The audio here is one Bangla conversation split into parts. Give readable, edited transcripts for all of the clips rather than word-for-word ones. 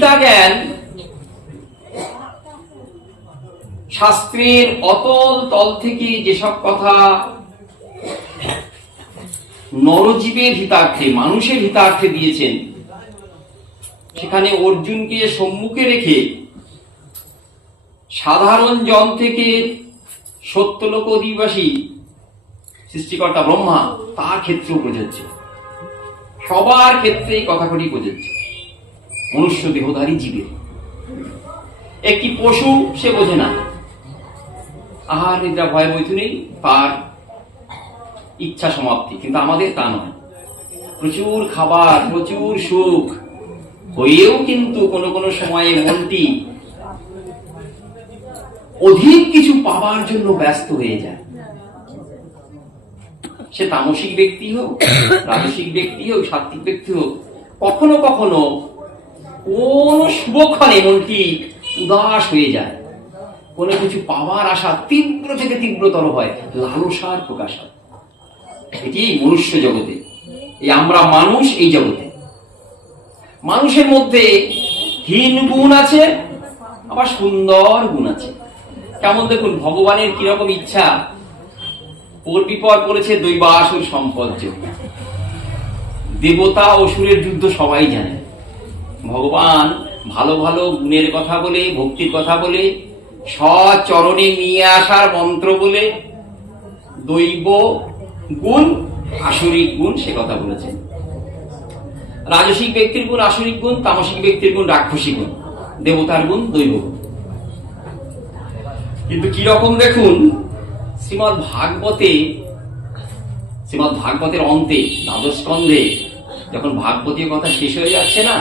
গীতা জ্ঞান শাস্ত্রের অতল তল থেকে যেসব কথা নরজীবের হিতার্থে, মানুষের হিতার্থে দিয়েছেন, সেখানে অর্জুনকে সম্মুখে রেখে সাধারণ জন থেকে সত্যলোক অধিবাসী সৃষ্টিকর্তা ব্রহ্মা তার ক্ষেত্রেও প্রযোজ্য, সবার ক্ষেত্রে এই কথাগুলি প্রযোজ্য। মনুষ্য দেহধারী জীবের, একটি পশু সে বোঝে না, আহার নিদ্রা ভয় বৈথুনেই তার ইচ্ছা সমাপ্তি, কিন্তু আমাদের তা নয়। প্রচুর খাবার, প্রচুর সুখ হয়েও কিন্তু কোনো কোনো সময়ে মনটি অধিক কিছু পাওয়ার জন্য ব্যস্ত হয়ে যায়। সে তামসিক ব্যক্তি হোক, রাজসিক ব্যক্তি হোক, সাত্ত্বিক ব্যক্তি হোক, কখনো কখনো কোন শুভক্ষণে মনটি উদাস হয়ে যায়, কোনো কিছু পাওয়ার আশা তীব্র থেকে তীব্রতর হয়, লালসার প্রকাশ হয়। এটি মনুষ্য জগতে, এই আমরা মানুষ, এই জগতে মানুষের মধ্যে হীন গুণ আছে, আবার সুন্দর গুণ আছে। কেমন দেখুন, ভগবানের কিরকম ইচ্ছা, বিপদ পড়েছে দৈবাসুর সম্পর্য, দেবতা অসুরের যুদ্ধ সবাই জানে। ভগবান ভালো ভালো গুণের কথা বলে, ভক্তির কথা বলে, সচরণে নিয়ে আসার মন্ত্র বলে দৈব গুণ, আসরিক গুণ সে কথা বলেছেন। রাজসিক ব্যক্তির গুণ আসরিক গুণ, তামসিক ব্যক্তির গুণ রাক্ষসী গুণ, দেবতার গুণ দৈব গুণ। কিন্তু কিরকম দেখুন, শ্রীমদ্ ভাগবতের অন্তে দ্বাদশ স্কন্ধে যখন ভাগবতীয় কথা শেষ হয়ে যাচ্ছে না,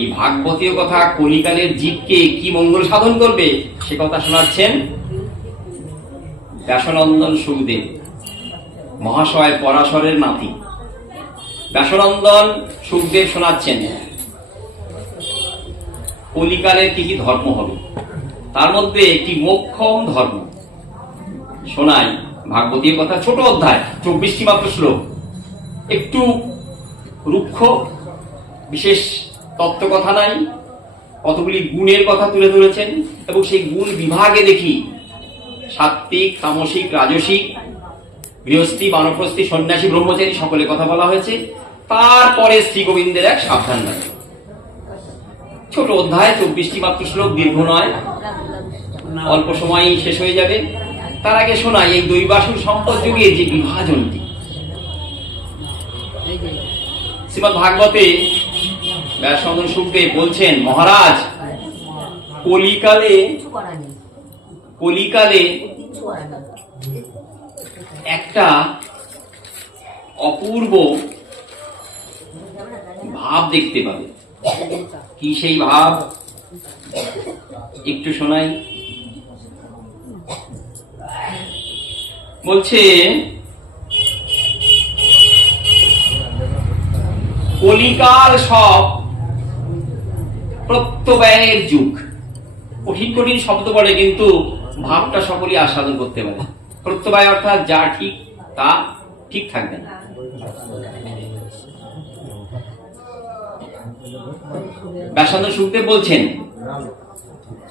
এই ভাগবতীয় কথা কলিকালের জীবকে কি মঙ্গল সাধন করবে সে কথা শোনাচ্ছেন ব্যাসনন্দন সুখদেব মহাশয়, পরাশরের নাতি। ব্যাসনন্দন সুখদেব শোনাচ্ছেন কলিকালের কি কি ধর্ম হবে, তার মধ্যে একটি মোক্ষম ধর্ম শোনায়। ভাগবতীয় কথা, ছোট অধ্যায়, 24টি মাত্র শ্লোক, একটু রুক্ষ, বিশেষ তত্ত্ব কথা নাই, কতগুলি গুণের কথা তুলে ধরেছেন, এবং সেই গুণ বিভাগে দেখি সাত্ত্বিক, তামসিক, রাজসিক, গৃহস্থী, বানপ্রস্থী, সন্ন্যাসী, ব্রহ্মচারী সকলের কথা বলা হয়েছে। তারপরে শ্রী গোবিন্দের এক সাবধান বাণী, ছোট অধ্যায়, 24টি মাত্র শ্লোক, দীর্ঘ নয়, অল্প সময় শেষ হয়ে যাবে। তার আগে শোনাই এই দৈবাসুর সম্পদ যুগের যে বিভাজনটি। শ্রীমদ্ ভাগবতে ব্যাসনন্দন সুখদেব বলছেন, মহারাজ, কলিকালে একটা অপূর্ব ভাব দেখতে পাবে। কি সেই ভাব একটু শোনাই। বলছে, কলিকাল সব প্রত্যব্যয়ের যুগ। কঠিন কঠিন শব্দ বলে, কিন্তু ভাবটা সকলেই আস্বাদন করতে পারে। প্রত্যব্যয় অর্থাৎ যা ঠিক তা ঠিক থাকবে না। ব্যাসনন্দন সুখদেব বলছেন,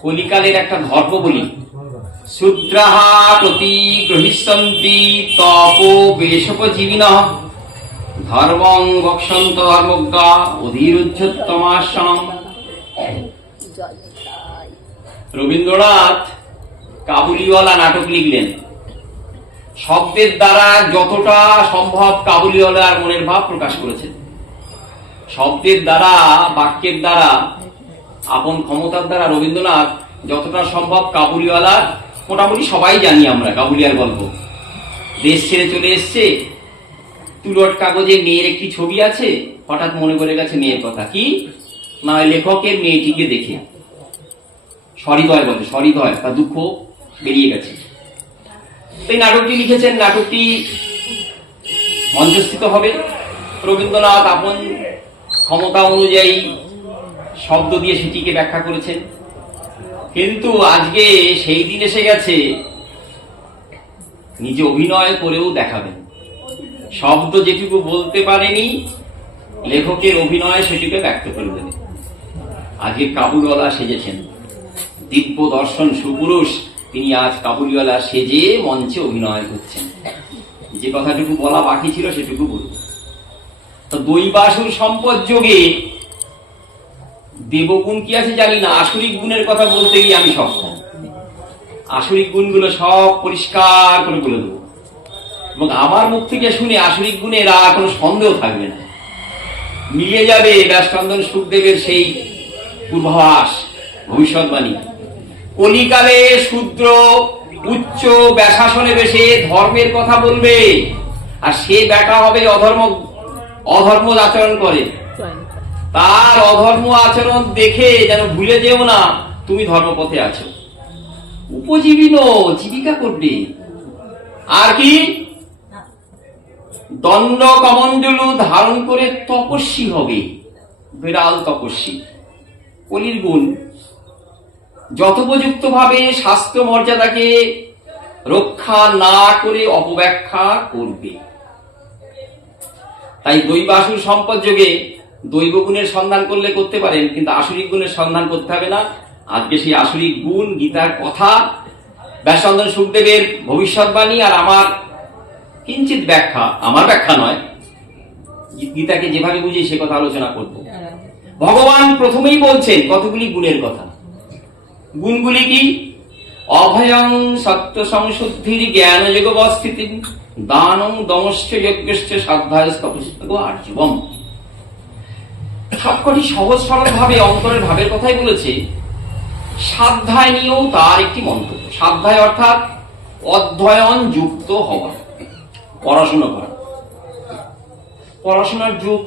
কলিকালের একটা ধর্ম বলি, শূদ্রাহা প্রতিগ্রহিষ্যন্তি তপো বেশোপজীবিনঃ ধর্মং বক্ষ্যন্ত ধর্মজ্ঞা অধীরুদ্ধতমাশ্রম। রবীন্দ্রনাথ কাবুলিওয়ালা নাটক লিখলেন। শব্দের দ্বারা যতটা সম্ভব কাবুলিওয়ালার মনের ভাব প্রকাশ করেছেন। শব্দের দ্বারা, বাক্যের দ্বারা, আপন ক্ষমতার দ্বারা রবীন্দ্রনাথ যতটা সম্ভব কাবুলিওয়ালার, মোটামুটি সবাই জানি আমরা কাবুলিয়ার গল্প। দেশ ছেড়ে চলে এসছে, তুলট কাগজে মেয়ের একটি ছবি আছে, হঠাৎ মনে পড়ে গেছে মেয়ের কথা। কি না, লেখকের মেয়েটিকে দেখে সহৃদয় বলে, সহৃদয়, তার দুঃখ বেরিয়ে গেছে। এই নাটকটি লিখেছেন। নাটকটি মঞ্চস্থিত হবে। রবীন্দ্রনাথ আপন ক্ষমতা অনুযায়ী শব্দ দিয়ে সেটিকে ব্যাখ্যা করেছেন। কিন্তু আজকে সেই দিন এসে গেছে, নিজে অভিনয় করেও দেখাবেন। শব্দ যেটুকু বলতে পারেনি, লেখকের অভিনয় সেটিকে ব্যক্ত করে দেবে। আজকে কাবুলিওয়ালা সেজেছেন, দিব্য দর্শন সুপুরুষ, তিনি আজ কাবুলিওয়ালা সেজে মঞ্চে অভিনয় করছেন। যে কথাটুকু বলা বাকি ছিল সেটুকু বলব। তো দৈবাসুর সম্পদ যোগে দেবগুণ কি আছে জানি না, আসরিক গুণের কথা বলতে গিয়ে আমি সক্ষম। আসরিক গুণগুলো সব পরিষ্কার করে বলে দেবো, এবং আমার মুখ থেকে শুনে আসরিক গুণের আর কোনো সন্দেহ থাকবে না, মিলে যাবে ব্যাসচন্দন সুখদেবের সেই পূর্বাভাস, ভবিষ্যৎবাণী। কলিকালে শূদ্র উচ্চ ব্যাসাসনে বসে ধর্মের কথা বলবে, আর সে ব্যাটা হবে অধর্ম আচরণ করে। তার অধর্ম আচরণ দেখে যেন ভুলে যেও না তুমি ধর্মপথে আছো। উপজীবী জীবিকা করবে। আর কি দণ্ড কমণ্ডলু ধারণ করে তপস্বী হবে, বিরাল তপস্বী। কলির গুণ যথোপযুক্ত ভাবে শাস্ত্র মর্যাদাকে রক্ষা না করে অপব্যাখ্যা করবে। তাই দৈবাসুর সম্পদ যোগে দৈব গুণের সন্ধান করলে করতে পারেন, কিন্তু আসরিক গুণের সন্ধান করতে হবে না। আজকে সেই আসরিক গুণ, গীতার কথা, ব্যাসচন্দন সুখদেবের ভবিষ্যৎবাণী আর আমার কিঞ্চিত ব্যাখ্যা, আমার ব্যাখ্যা নয়, গীতাকে যেভাবে বুঝি সে কথা আলোচনা করব। ভগবান প্রথমেই বলছেন কতগুলি গুণের কথা। গুণগুলি কি? অভয়ং সত্য সংশুদ্ধির জ্ঞান যোগবস্থিতি দানং দমশ্চ যজ্ঞশ্চ সাধ্যায় তপস্যা আর্জবম। সবকটি সহজ সরল ভাবে অন্তরের ভাবের কথাই বলেছে। সাধ্যায় নিয়েও তার একটি মন্তব্য। সাধ্যায় অর্থাৎ অধ্যয়ন যুক্ত হওয়া, পড়াশোনা করা। পড়াশোনার যুগ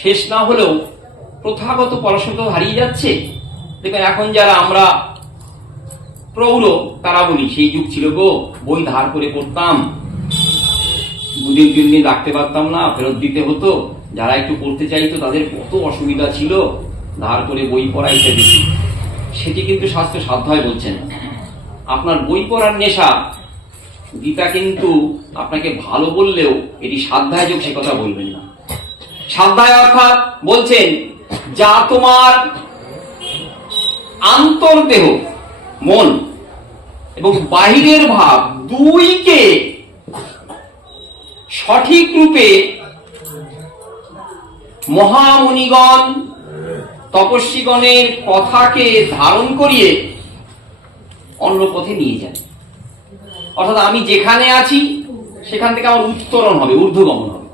শেষ না হলেও প্রথাগত পড়াশোনা তো হারিয়ে যাচ্ছে। দেখবেন এখন যারা আমরা প্রৌঢ় তারা বলি সেই যুগ ছিল গো, বই ধার করে পড়তাম, 2 দিন 3 দিন রাখতে পারতাম না, ফেরত দিতে হতো। যারা একটু পড়তে চাইতো তাদের কত অসুবিধা ছিল, ধার করে বই পড়া ইত্যাদি। সেটি কিন্তু শাস্ত্র সাধ্যায় বলছেন। আপনার বই পড়ার নেশা, গীতা কিন্তু আপনাকে ভালো বললেও এটি সাধ্যায় যোগ সে কথা বলবেন না। সাধ্যায় অর্থাৎ বলছেন যা তোমার আন্তর্দেহ মন এবং বাহিরের ভাব দুইকে সঠিক রূপে মহামুনিগণ তপস্বীগণের কথাকে ধারণ করিয়ে অন্য পথে নিয়ে যান। অর্থাৎ আমি যেখানে আছি সেখান থেকে আমার উত্তরণ হবে, ঊর্ধ্বগমন হবে।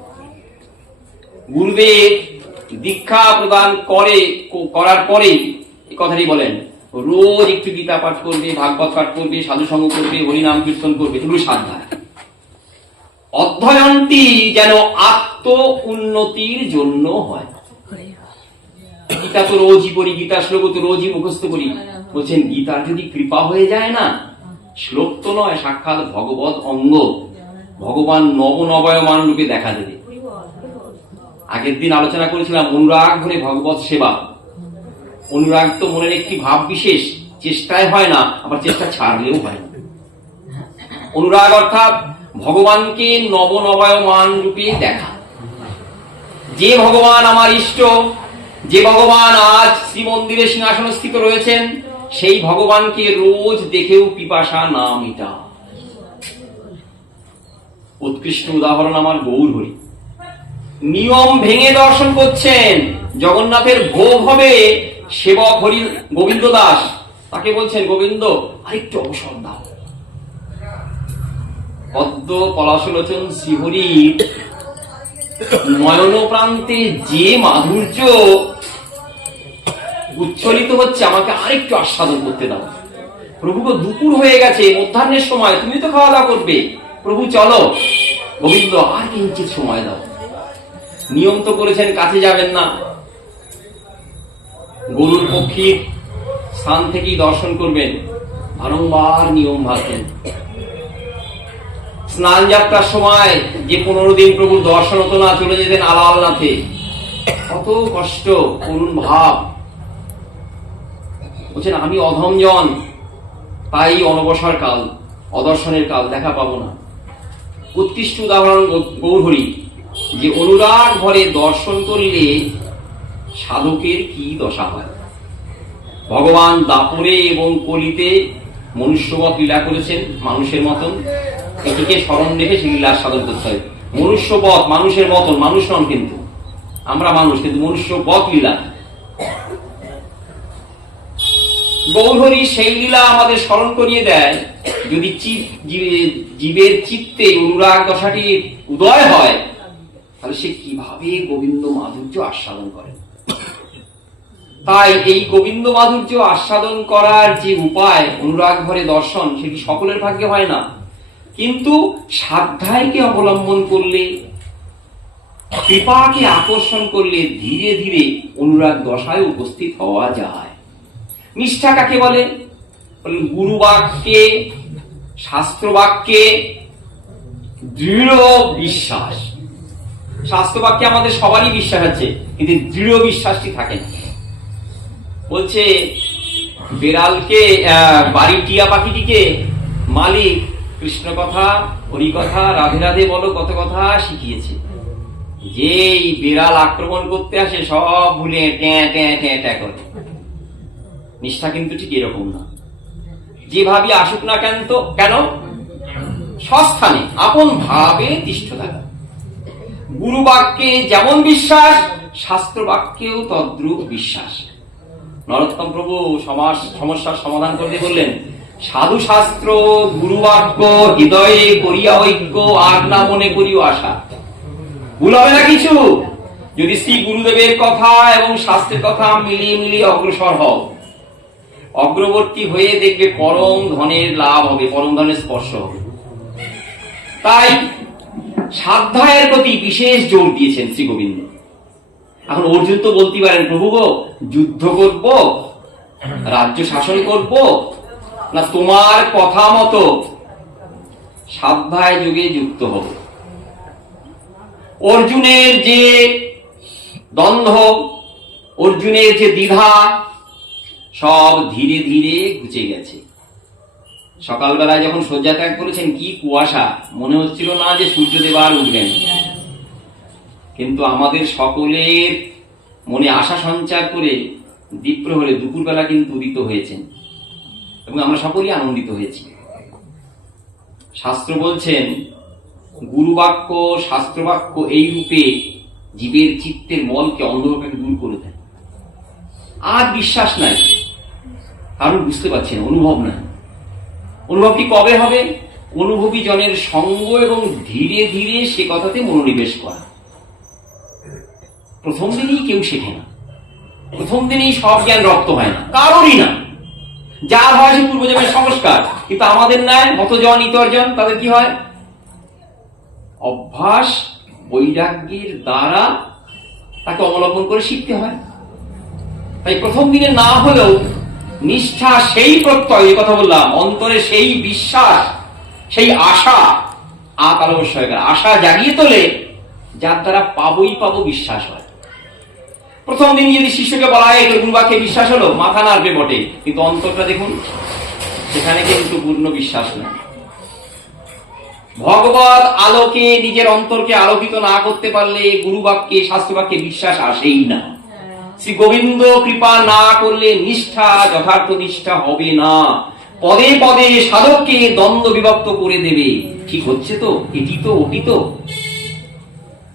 গুরুদেব দীক্ষা প্রদান করার পরে এই কথাটি বলেন, রোজ একটু গীতা পাঠ করবে, ভাগবত পাঠ করবে, সাধু সঙ্গ করবে, হরিনাম কীর্তন করবে, এগুলো সাধনা। অধ্যয়নটি যেন আত্ম উন্নতির জন্য হয়। গীতা তো রোজই পড়ি, গীতা শ্লোক তো রোজই মুখস্থ করি। বলছেন গীতার যদি কৃপা হয়ে যায় না, শ্লোক তো নয়, সাক্ষাৎ ভগবত অঙ্গ, ভগবান নবনবয়মান রূপে দেখা দেবে। আগের দিন আলোচনা করেছিলাম অনুরাগ ধরে ভগবত সেবা। অনুরাগ তো মনের একটি ভাব বিশেষ, চেষ্টায় হয় না, আবার চেষ্টা ছাড়লেও হয় না। অনুরাগ অর্থাৎ ভগবানকে নবনবয়মান রূপে দেখা। যে ভগবান আমার ইষ্ট, যে ভগবান আজ শ্রীমন্দিরে সিংহাসনস্থিত রয়েছেন, সেই ভগবানকে রোজ দেখেও পিপাসা না মিটা। উৎকৃষ্ট উদাহরণ আমার গৌর হরি। নিয়ম ভেঙে দর্শন করছেন। জগন্নাথের ভোগ হবে, সেবক হরি গোবিন্দ দাস তাকে বলছেন, গোবিন্দ আরেকটু অবসর দাও। পদ্ম পলাশলোচন শ্রীহরি নয়ন প্রান্তে যে মাধুর্য উচ্ছলিত হচ্ছে, আমাকে আরেকটু আস্বাদন করতে দাও। প্রভুকে দুপুর হয়ে গেছে, মধ্যাহ্নের সময়, তুমি তো খাওয়া দাওয়া করবে, প্রভু চলো। গোবিন্দ আর কিঞ্চিত সময় দাও। নিয়ম তো করেছেন কাছে যাবেন না, গরুর পক্ষীর স্থান থেকেই দর্শন করবেন, বারংবার নিয়ম ভাবতেন। স্নান যাত্রার সময় যে 15 দিন প্রভুর দর্শন হতো না, চলে যেতেন আলালনাথে, কত কষ্ট, করুণ ভাব। বলছেন আমি অধমজন, তাই অনবসর কাল, অদর্শনের কাল, দেখা পাবো না। উৎকৃষ্ট উদাহরণ গৌরহরি, যে অনুরাগ ভরে দর্শন করলে সাধকের কি দশা হয়। ভগবান দাপরে এবং কলিতে মনুষ্যবৎ লীলা করেছেন মানুষের মতন। এটিকে স্মরণ রেখে সেই লীলা সাধন করতে হবে। মনুষ্যবৎ, মানুষের মতন, মানুষ নন কিন্তু, আমরা মানুষ কিন্তু মনুষ্যবৎ লীলা। গৌরহরি সেই লীলা আমাদের স্মরণ করিয়ে দেয়। যদি জীবের চিত্তে অনুরাগ দশাটির উদয় হয়, তাহলে সে কিভাবে গোবিন্দ মাধুর্য আস্বাদন করে। তাই এই গোবিন্দ মাধুর্য আস্বাদন করার যে উপায়, অনুরাগ ভরে দর্শন, সেটি সকলের ভাগ্যে হয় না। কিন্তু সাধ্যায়কে অবলম্বন করলে, কৃপাকে আকর্ষণ করলে ধীরে ধীরে অনুরাগ দশায় উপস্থিত হওয়া যায়। নিষ্ঠা কাকে বলে? গুরু বাক্যে, শাস্ত্র বাক্যে দৃঢ় বিশ্বাস। শাস্ত্র বাক্যে আমাদের সবারই বিশ্বাস আছে, কিন্তু দৃঢ় বিশ্বাসটি থাকে না। বলছে বেড়ালকে, বাড়ির টিয়া পাখিটিকে মালিক কৃষ্ণ কথা, হরি কথা, রাধে রাধে বলো কত কথা শিখিয়েছে। যেই বেড়াল আক্রমণ করতে আসে সব ভুলে ট্যাঁ ট্যাঁ ট্যাঁ ট্যাঁ করে। নিষ্ঠা কিন্তু ঠিক এরকম না। যেভাবে আসুক না কেন সস্থানে আপন ভাবে তিষ্ঠ থাকা। গুরু বাক্যে যেমন বিশ্বাস, শাস্ত্র বাক্যেও তদ্রূপ বিশ্বাস। নরোত্তম প্রভু সমস্যার সমাধান করতে বললেন, সাধু শাস্ত্র গুরু বাক্য হৃদয়ে করিয়া ঐক্য, আর না মনে করিও আশা। ভুল হবে না কিছু যদি শ্রী গুরুদেবের কথা এবং শাস্ত্রের কথা মিলিয়ে মিলিয়ে অগ্রসর হও। অগ্রবর্তী হয়ে দেখবে পরম ধনের লাভ হবে, পরম ধনের স্পর্শ হবে। তাই সাধ্যায়ের প্রতি বিশেষ জোর দিয়েছেন শ্রী গোবিন্দ। এখন অর্জুন তো বলতে পারেন, প্রভু গো, যুদ্ধ করব, রাজ্য শাসন করব, না তোমার কথা মতো সাধ্যায় যুগে যুক্ত হব। অর্জুনের যে দ্বন্দ্ব, অর্জুনের যে দ্বিধা, সব ধীরে ধীরে ঘুচে গেছে। সকালবেলায় যখন শয্যা ত্যাগ করেছেন, কি কুয়াশা, মনে হচ্ছিল না যে সূর্যদেব আর উঠবেন। কিন্তু আমাদের সকলের মনে আশা সঞ্চার করে দ্বীপ্রহরে দুপুরবেলা কিন্তু উদিত হয়েছেন এবং আমরা সকলেই আনন্দিত হয়েছি। শাস্ত্র বলছেন, গুরুবাক্য, শাস্ত্রবাক্য এই রূপে জীবের চিত্তের মলকে, অন্ধকারকে দূর করে দেয়। আর বিশ্বাস নাই, কারণ বুঝতে পারছেন, অনুভব নাই। অনুভবটি কবে হবে? অনুভবী জনের সঙ্গ এবং ধীরে ধীরে সে কথাতে মনোনিবেশ করা। প্রথম দিনই কেউ শেখে না, প্রথম দিনেই সব জ্ঞান রপ্ত হয় না, কারোরই না। যার হয় সে পূর্বজন্মের সংস্কার। কিন্তু আমাদের নাই হতজন ইতর্জন, তাদের কি হয়? অভ্যাস বৈরাগ্যের দ্বারা তাকে অবলম্বন করে শিখতে হয়। তাই প্রথম দিনে না হলেও নিষ্ঠা, সেই প্রত্যয়, কথা বললাম, অন্তরে সেই বিশ্বাস, সেই আশা, আশা জাগিয়ে তোলে, যার দ্বারা পাবোই পাবো বিশ্বাস হয়। প্রথম দিন যদি শিষ্যকে বলা হয় এটা গুরুবাক্যে বিশ্বাস হলো, মাথা নাড়বে বটে, কিন্তু অন্তরটা দেখুন, সেখানে কিন্তু পূর্ণ বিশ্বাস নেই। ভগবত আলোকে নিজের অন্তরকে আলোকিত না করতে পারলে গুরুবাক্যে, শাস্ত্রবাক্যে বিশ্বাস আসেই না। শ্রী গোবিন্দ কৃপা না করলে নিষ্ঠা যথার্থ নিষ্ঠা হবে না। পদে পদে সাধককে দ্বন্দ্ব বিভক্ত করে দেবে। ঠিক হচ্ছে তো, এটি তো, ওটি তো,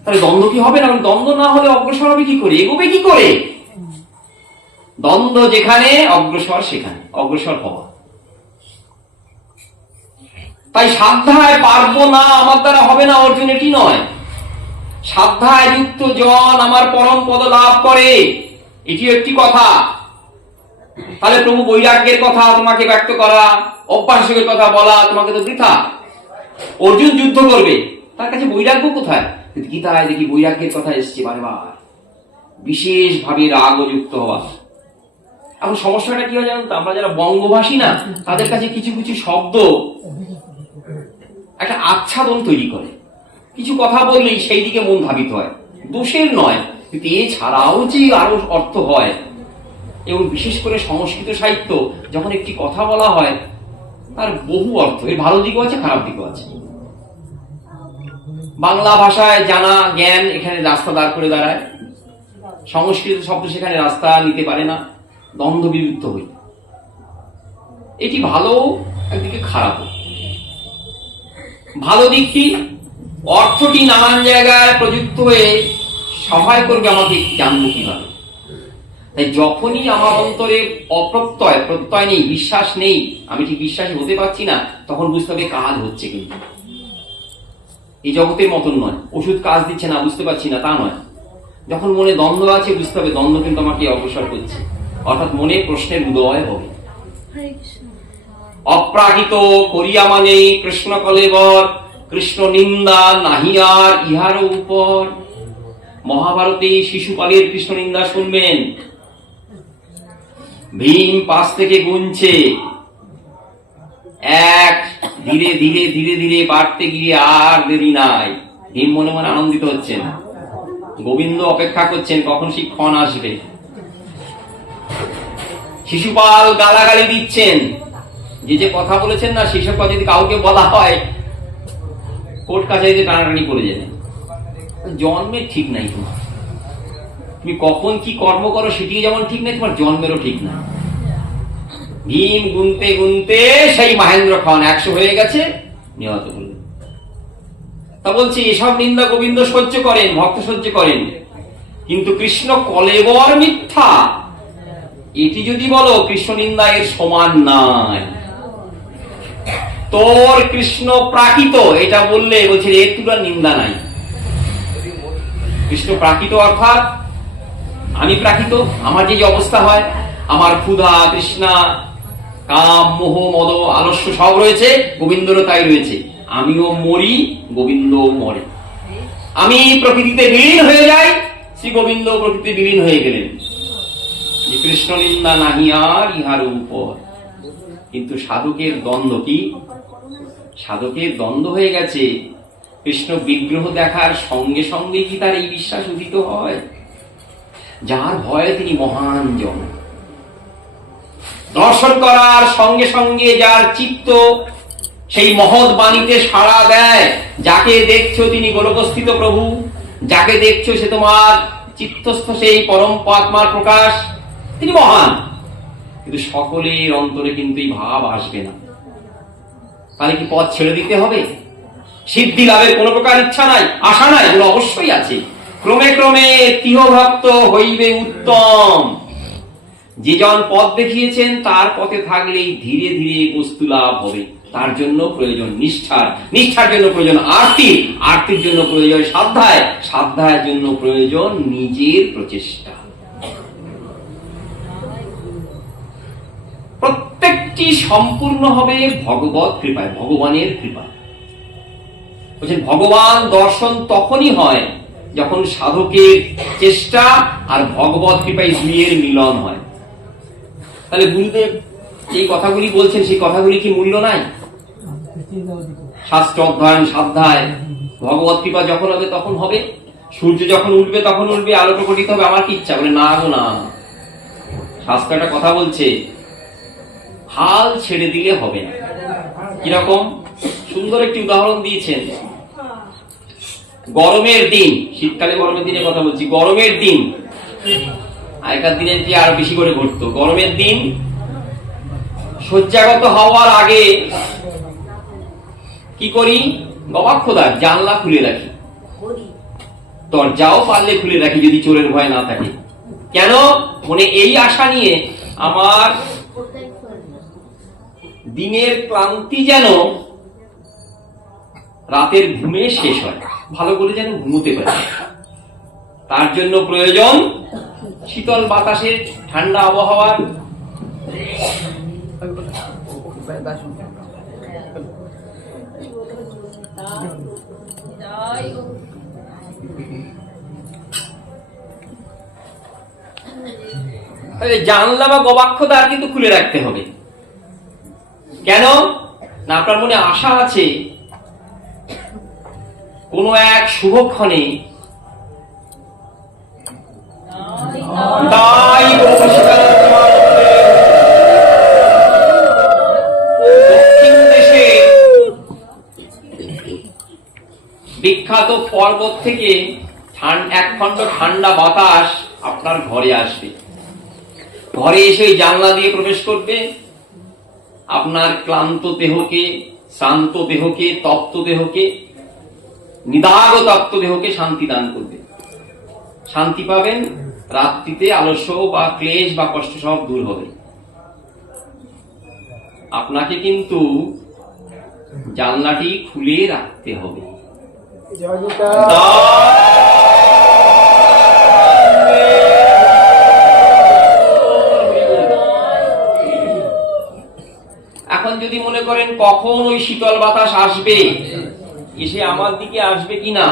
তাহলে দ্বন্দ্ব কি হবে না? দ্বন্দ্ব না হলে অগ্রসর হবে কি করে, এগোবে কি করে? দ্বন্দ্ব যেখানে, অগ্রসর সেখানে, অগ্রসর হওয়া। তাই সাধ্যায় পারবো না, আমার দ্বারা হবে না, অর্জুন এটি নয়। সাধ্যায় যুক্ত জন আমার পরম পদ লাভ করে, এটি একটি কথা। তাহলে প্রভু বৈরাগ্যের কথা তোমাকে ব্যক্ত করা, অভ্যাসের কথা বলা তোমাকে তো বৃথা। অর্জুন যুদ্ধ করবে, তার কাছে বৈরাগ্য কোথায়? গীতায় দেখি বৈরাগ্যের কথা এসছে বারবার, বিশেষ ভাবে রাগযুক্ত হওয়া। এখন সমস্যাটা কি হয় জানেন তো, আমরা যারা বঙ্গভাষী না, তাদের কাছে কিছু কিছু শব্দ একটা আচ্ছাদন তৈরি করে। কিছু কথা বললেই সেই দিকে মন ধাবিত হয়। দোষের নয়, কিন্তু এছাড়াও যে আরো অর্থ হয়। এবং বিশেষ করে সংস্কৃত সাহিত্য, যখন একটি কথা বলা হয় তার বহু অর্থ, এর ভালো দিকও আছে, খারাপ দিকও আছে। বাংলা ভাষায় জানা জ্ঞান এখানে রাস্তা দাঁড় করে দাঁড়ায়, সংস্কৃত শব্দ সেখানে রাস্তা নিতে পারে না। দ্বন্দ্ব বিলুপ্ত হই। এটি ভালো, একদিকে খারাপ। ভালো দিকটি, অর্থটি নানান জায়গায় প্রযুক্ত হয়ে সহায় করবে আমাকে জানবো কিভাবে। তাই যখনই আমার অন্তরে প্রত্যয় নেই, বিশ্বাস নেই, আমি ঠিক বিশ্বাসী হতে পারছি না, তখন বুঝতে হবে কাজ হচ্ছে। কিন্তু এই জগতের মতন নয়, ওষুধ কাজ দিচ্ছে না, বুঝতে পারছি না, তা নয়। যখন মনে দ্বন্দ্ব আছে, বুঝতে হবে দ্বন্দ্ব কিন্তু আমাকে অগ্রসর করছে, অর্থাৎ মনে প্রশ্নের উদয় হবে। অপ্রাকৃত করিয়া মানে কৃষ্ণ কলেবর, কৃষ্ণ নিন্দা নাহি আর ইহার উপর। মহাভারতে শিশুপালের কৃষ্ণ নিন্দা শুনবেন। ভীম পাশ থেকে গুনছে, এক, ধীরে ধীরে ধীরে ধীরে বাড়তে গিয়ে আর দেরি নাই। ভীম মনে মনে আনন্দিত হচ্ছেন, গোবিন্দ অপেক্ষা করছেন কখন সেই ক্ষণ আসবে। শিশুপাল গালাগালি দিচ্ছেন, যে কথা বলেছেন না সেসব কথা যদি কাউকে বলা হয় কোর্ট কাছারিতে টানাটানি করে যাবে। জন্মের ঠিক নাই তোমার, তুমি কখন কি কর্ম করো সেটি যেমন ঠিক নাই, তোমার জন্মেরও ঠিক নাই। ভীম গুনতে গুনতে সেই মহেন্দ্র খন 100 হয়ে গেছে, নিহত করলেন। তা বলছি, এসব নিন্দা গোবিন্দ সহ্য করেন, ভক্ত সহ্য করেন, কিন্তু কৃষ্ণ কলেবর মিথ্যা এটি যদি বলো, কৃষ্ণ নিন্দা এর সমান নাই। তোর কৃষ্ণ প্রাকৃত এটা বললে বলছে এর তুলার নিন্দা নাই। কৃষ্ণ প্রাকৃত অর্থাৎ আমি প্রাকৃত, আমার যে অবস্থা হয়, আমার ক্ষুধা তৃষ্ণা কাম মোহ মদ আলস্য সব রয়েছে, গোবিন্দরও তাই রয়েছে। আমিও মরি, গোবিন্দও মরে। আমি প্রকৃতিতে বিলীন হয়ে যাই, শ্রী গোবিন্দ প্রকৃতিতে বিলীন হয়ে গেলেন। কৃষ্ণ নিন্দা নাহি আর ইহার উপর। কিন্তু সাধকের দ্বন্দ্ব কি? সাধকের দ্বন্দ্ব হয়ে গেছে, কৃষ্ণ বিগ্রহ দেখার সঙ্গে সঙ্গে কি তার এই বিশ্বাস উদিত হয়? যার ভয়ে তিনি মহান জন। দর্শন করার সঙ্গে সঙ্গে যার চিত্ত সেই মহৎ বাণীতে সাড়া দেয়, যাকে দেখছো তিনি গোলকস্থিত প্রভু, যাকে দেখছো সে তোমার চিত্তস্থ সেই পরম আত্মার প্রকাশ, তিনি মহান। কিন্তু সকলের অন্তরে কিন্তু এই ভাব আসবে না। তাহলে কি পথ ছেড়ে দিতে হবে? সিদ্ধি লাভের কোন প্রকার ইচ্ছা নাই, আশা নাই, এগুলো অবশ্যই আছে। ক্রমে ক্রমে তিহভক্ত হইবে উত্তম। যে জন পথ দেখিয়েছেন তার পথে থাকলেই ধীরে ধীরে বস্তু লাভ হবে। তার জন্য প্রয়োজন নিষ্ঠার, নিষ্ঠার জন্য প্রয়োজন আরতি, আরতির জন্য প্রয়োজন সাধ্যায়, সাধ্যায়ের জন্য প্রয়োজন নিজের প্রচেষ্টা। প্রত্যেকটি সম্পূর্ণ হবে ভগবত কৃপায়, ভগবানের কৃপায়। বলছেন ভগবান দর্শন তখনই হয় যখন সাধকের চেষ্টা আর ভগবত কৃপায় দুইয়ের মিলন হয়। তাহলে গুরুদেব এই কথাগুলি বলছেন, সেই কথাগুলি কি মূল্য নাই? শাস্ত্র অধ্যয়ন সাধ্যায়, ভগবত কৃপা যখন হবে তখন হবে। সূর্য যখন উঠবে তখন উঠবে, আলো প্রকটিত হবে। আমার কি ইচ্ছা? বলে না গো না, শাস্ত্র একটা কথা বলছে, হাল ছেড়ে দিলে হবে না। কিরকম? সুন্দর একটি উদাহরণ দিয়েছেন। গরমের দিন, শীতকালে গরমের দিনের কথা বলছি, গরমের দিন আগেকার দিনের যে আরো বেশি করে ঘটতো। গরমের দিন শয্যাগত হওয়ার আগে কি করি? গবাক্ষদার জানলা খুলে রাখি, দরজাও পারলে খুলে রাখি যদি চোরের ভয় না থাকে। কেন? মনে এই আশা নিয়ে আমার দিনের ক্লান্তি যেন রাতের ঘুমে শেষ হয়, ভালো করে যেন ঘুমোতে পারে। তার জন্য প্রয়োজন শীতল বাতাসের, ঠান্ডা আবহাওয়ার। জানলা বা গবাক্ষদ্বার কিন্তু খুলে রাখতে হবে। কেন না? আপনার মনে আশা আছে কোন এক শুভক্ষণে দক্ষিণ দেশে বিখ্যাত পর্বত থেকে এক খণ্ড ঠান্ডা বাতাস আপনার ঘরে আসবে। ঘরে এসে ওই জানলা দিয়ে প্রবেশ করবে, আপনার ক্লান্ত দেহকে, শ্রান্ত দেহকে, তপ্ত দেহকে, নিদাগ তপ্ত দেহকে শান্তি দান করবে। শান্তি পাবেন, রাত্রিতে আলস্য বা ক্লেশ বা কষ্ট সব দূর হবে। আপনাকে কিন্তু জানলাটি খুলে রাখতে হবে। এখন যদি মনে করেন কখন ওই শীতল বাতাস আসবে, এসে আমার দিকে আসবে কিনা,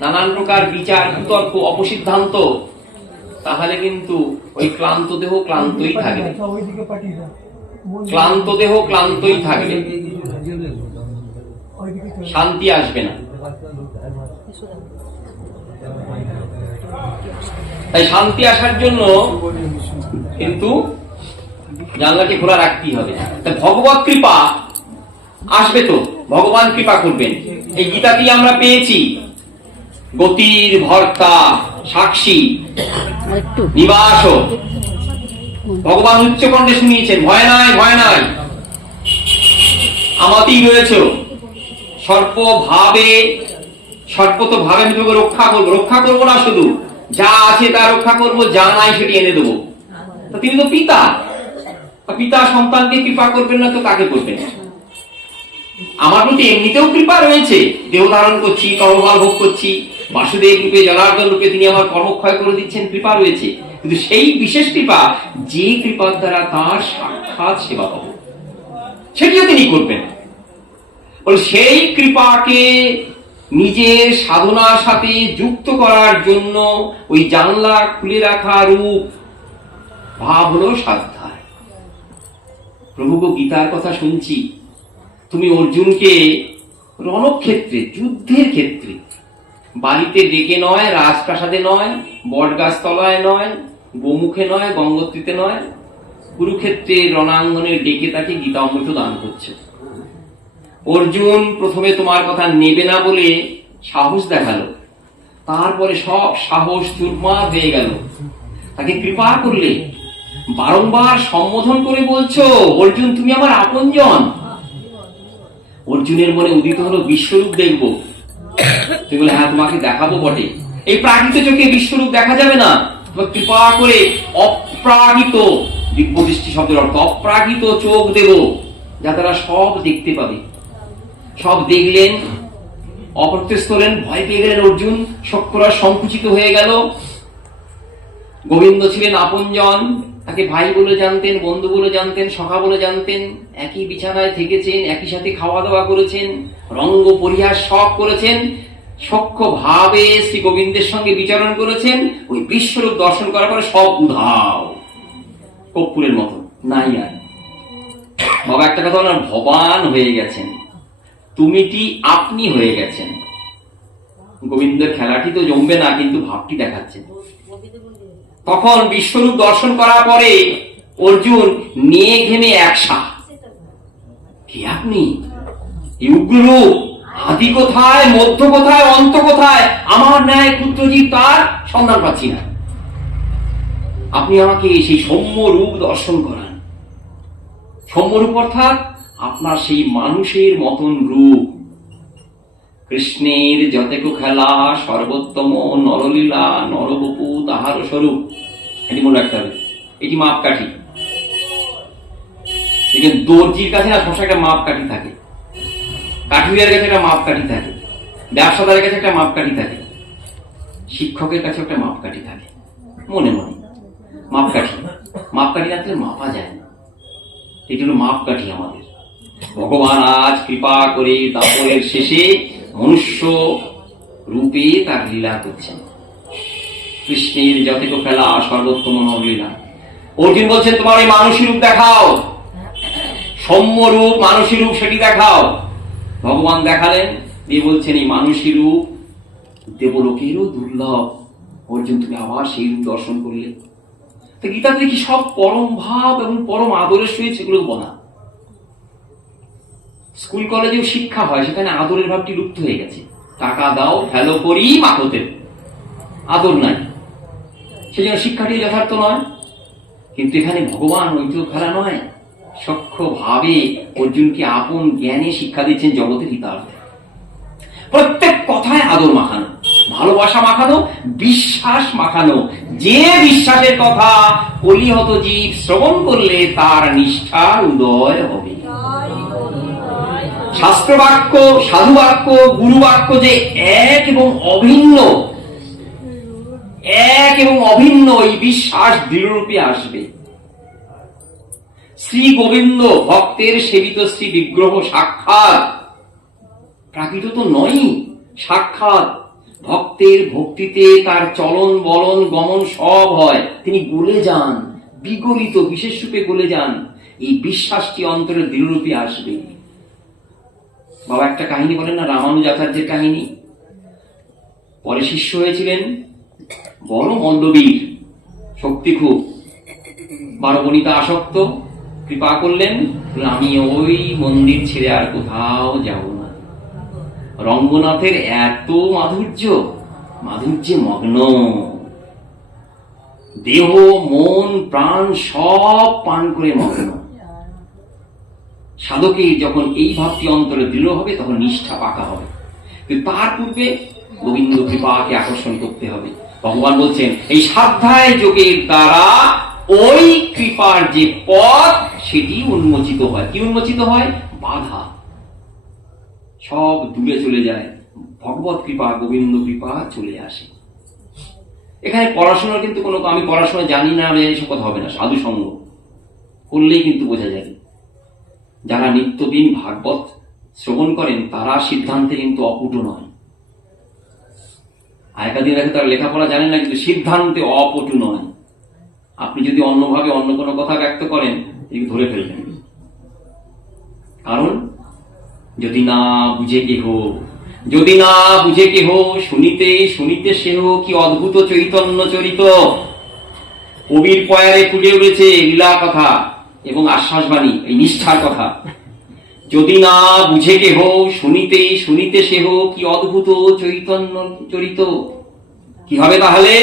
নানান প্রকার বিচার, বিতর্ক, অপসিদ্ধান্ত, তাহলে কিন্তু ওই ক্লান্ত দেহ ক্লান্তই থাকবে। ক্লান্ত দেহ ক্লান্তই থাকবে, শান্তি আসবে না। তাই শান্তি আসার জন্য কিন্তু জানলাটি খোলা রাখতেই হবে। ভগবত কৃপা আসবে তো, ভগবান কৃপা করবেন। এই গীতাটি আমরা পেয়েছি, গতির ভর্তা, সাক্ষী, নিবাস। ভগবান উচ্চ কণ্ঠে শুনিয়েছেন, ভয় নাই, ভয় নাই, আমাতেই রয়েছে। সর্প ভাবে, সর্প তো ভাবে আমি তোমাকে রক্ষা করবো। রক্ষা করবো না শুধু, যা আছে তা রক্ষা করবো, যা নাই সেটি এনে দেবো। তিনি তো পিতা, পিতা সন্তানকে কৃপা করবেন না তো কাকে করবেন? আমার প্রতি এমনিতেও কৃপা রয়েছে, দেহ ধারণ করছি, কর্মফল ভোগ করছি, বাসুদেব রূপে, জনার্দন রূপে তিনি আমার কর্মক্ষয় করে দিচ্ছেন, কৃপা রয়েছে। কিন্তু সেই বিশেষ কৃপা, যে কৃপার দ্বারা তার সাক্ষাৎ সেবা পাবো, সেটিও তিনি করবেন। সেই কৃপাকে নিজের সাধনার সাথে যুক্ত করার জন্য ওই জানলা খুলে রাখা রূপ ভাব হলো সাধ্যায়। প্রভু গীতার কথা শুনছি, তুমি অর্জুনকে রণক্ষেত্রে, যুদ্ধের ক্ষেত্রে, বাড়িতে ডেকে নয়, রাজপ্রাসাদে নয়, বটগাছ তলায় নয়, গোমুখে নয়, গঙ্গোত্রীতে নয়, কুরুক্ষেত্রে রণাঙ্গনে ডেকে তাকে গীতা অমৃত দান করছে। অর্জুন প্রথমে তোমার কথা নেবে না বলে সাহস দেখালো, তারপরে সব সাহস চুরমার হয়ে গেল। তাকে কৃপা করলে, বারংবার সম্বোধন করে বলছো, অর্জুন তুমি আমার আপনজন। অর্জুনের মনে উদিত হলো, বিশ্বরূপ দেখবো। তুমি বলে, হ্যাঁ তোমাকে দেখাবো বটে। এই প্রাকৃত চোখে বিশ্বরূপ দেখা যাবে না, তোমাকে কৃপা করে অপ্রাকৃত, দিব্যদৃষ্টি শব্দের অর্থ অপ্রাকৃত চোখ দেব, যা তারা সব দেখতে পাবে। সব দেখলেন, অপ্রত্যস্ত হলেন, ভয় পেয়ে গেলেন অর্জুন, শক্করা সংকুচিত হয়ে গেল। গোবিন্দ ছিলেন আপনজন, তাকে ভাই বলে জানতেন, বন্ধু বলে জানতেন, সখা বলে জানতেন, একই বিছানায় থেকেছেন, একই সাথে খাওয়া দাওয়া করেছেন, রঙ্গ পরিহাস সব করেছেন, সখ্য ভাবে শ্রী গোবিন্দের সঙ্গে বিচরণ করেছেন। ওই বিশ্বরূপ দর্শন করার পরে সব উধাও, কর্পূরের মতো নাই আর। বাবা একটা কথা বলেন, ভবান হয়ে গেছেন, তুমিটি আপনি হয়ে গেছেন। গোবিন্দের খেলাটি তো জমবে না, কিন্তু ভাবটি দেখাচ্ছেন। তখন বিশ্বরূপ দর্শন করার পরে অর্জুন নিয়ে ঘেমে একসা, কি আপনি? উগ্ররূপ, আদি কোথায়, মধ্য কোথায়, অন্ত কোথায়? আমার ন্যায় ক্ষুদ্র জীব তার সন্ধান পাচ্ছি না। আপনি আমাকে সেই সৌম্য রূপ দর্শন করান। সৌম্য রূপ অর্থাৎ আপনার সেই মানুষের মতন রূপ। কৃষ্ণের যতেক খেলা, সর্বোত্তম নরলীলা, নরবপু তাহার স্বরূপ। এটি মনে রাখতে হবে, এটি মাপকাঠি। দেখেন দর্জির কাছে না সবসময় একটা মাপকাঠি থাকে, কাঠুরিয়ার কাছে একটা মাপকাঠি থাকে, ব্যবসাদারের কাছে একটা মাপকাঠি থাকে, শিক্ষকের কাছে একটা মাপকাঠি থাকে। মনে মনে মাপকাঠি, মাপকাঠি রাখলে মাপা যায় না। এটি হলো মাপকাঠি আমাদের। ভগবান আজ কৃপা করে দাপরের শেষে মনুষ্য রূপে তার লীলা করছেন। কৃষ্ণের যতেক খেলা, সর্বোত্তম নরলীলা। অর্জুন বলছেন, তোমার এই মানসী রূপ দেখাও, সৌম্য রূপ, মানসী রূপ সেটি দেখাও। ভগবান দেখালেন, দিয়ে বলছেন, এই মানসী রূপ দেবলোকেরও দুর্লভ। অর্জুন তুমি আবার সেই রূপ দর্শন করলে। তো গীতাতে কি সব পরম ভাব এবং পরম আদরের সহিত সেগুলো বলা। স্কুল কলেজেও শিক্ষা হয়, সেখানে আদরের ভাবটি লুপ্ত হয়ে গেছে। টাকা দাও, ফেলো করি, মাথতে আদর নাই, সেই জন্য শিক্ষাটি যথার্থ নয়। কিন্তু এখানে ভগবান ওই তো খেলা নয়, সখ্য ভাবে অর্জুনকে আপন জ্ঞানে শিক্ষা দিচ্ছেন জগতের হিতার্থে। প্রত্যেক কথায় আদর মাখানো, ভালোবাসা মাখানো, বিশ্বাস মাখানো, যে বিশ্বাসের কথা কলিহত জীব শ্রবণ করলে তার নিষ্ঠার উদয় হবে। শাস্ত্রবাক্য, সাধুবাক্য, গুরুবাক্য যে এক এবং অভিন্ন, এই বিশ্বাস দৃঢ়রূপে আসবে। শ্রী গোবিন্দ ভক্তের সেবিত শ্রী বিগ্রহ সাক্ষাৎ, প্রাকৃত তো নয়, সাক্ষাৎ। ভক্তের ভক্তিতে তার চলন বলন গমন সব হয়, তিনি গলে যান, বিগলিত বিশেষ রূপে গলে যান। এই বিশ্বাসটি অন্তরে দৃঢ়রূপে আসবে। বাবা একটা কাহিনী বলেন না, রামানুজাচার্যের কাহিনী। পরে শিষ্য হয়েছিলেন, বড় মন্দবীর, শক্তি খুব, 12 বনিতা আসক্ত। কৃপা করলেন, আমি ওই মন্দির ছেড়ে আর কোথাও যাব না। রঙ্গনাথের এত মাধুর্যে মগ্ন, দেহ মন প্রাণ সব পান করে মগ্ন। সাধকের যখন এই ভাবটি অন্তরে দৃঢ় হবে তখন নিষ্ঠা পাকা হবে। কিন্তু তার পূর্বে গোবিন্দ কৃপাকে আকর্ষণ করতে হবে। ভগবান বলছেন এই স্বাধ্যায় যোগের দ্বারা ওই কৃপার যে পথ সেটি উন্মোচিত হয়। কি উন্মোচিত হয়? বাধা সব দূরে চলে যায়, ভগবত কৃপা গোবিন্দ কৃপা চলে আসে। এখানে পড়াশোনার কিন্তু কোনো, আমি পড়াশোনা জানি না এসব কথা হবে না। সাধু সঙ্গ করলেই কিন্তু বোঝা যায়। যারা নিত্যদিন ভাগবত শ্রবণ করেন তারা সিদ্ধান্তে কিন্তু অপটু নয়। আগেকার দিন আগে তারা লেখাপড়া জানেন না, কিন্তু সিদ্ধান্তে অপটু নয়। আপনি যদি অন্যভাবে অন্য কোনো কথা ব্যক্ত করেন ধরে ফেলবেন। কারণ যদি না বুঝে কেহ শুনিতে শুনিতে সেহ কি অদ্ভুত চৈতন্য চরিত। কবির পয়ারে ফুটে উঠেছে লীলা কথা এবং আশ্বাসবাণী, এই নিষ্ঠার কথা। যদি না বুঝে কেহ শুনিতে শুনিতে সেহ কি অদ্ভুত চৈতন্য চরিত। কি হবে তাহলে?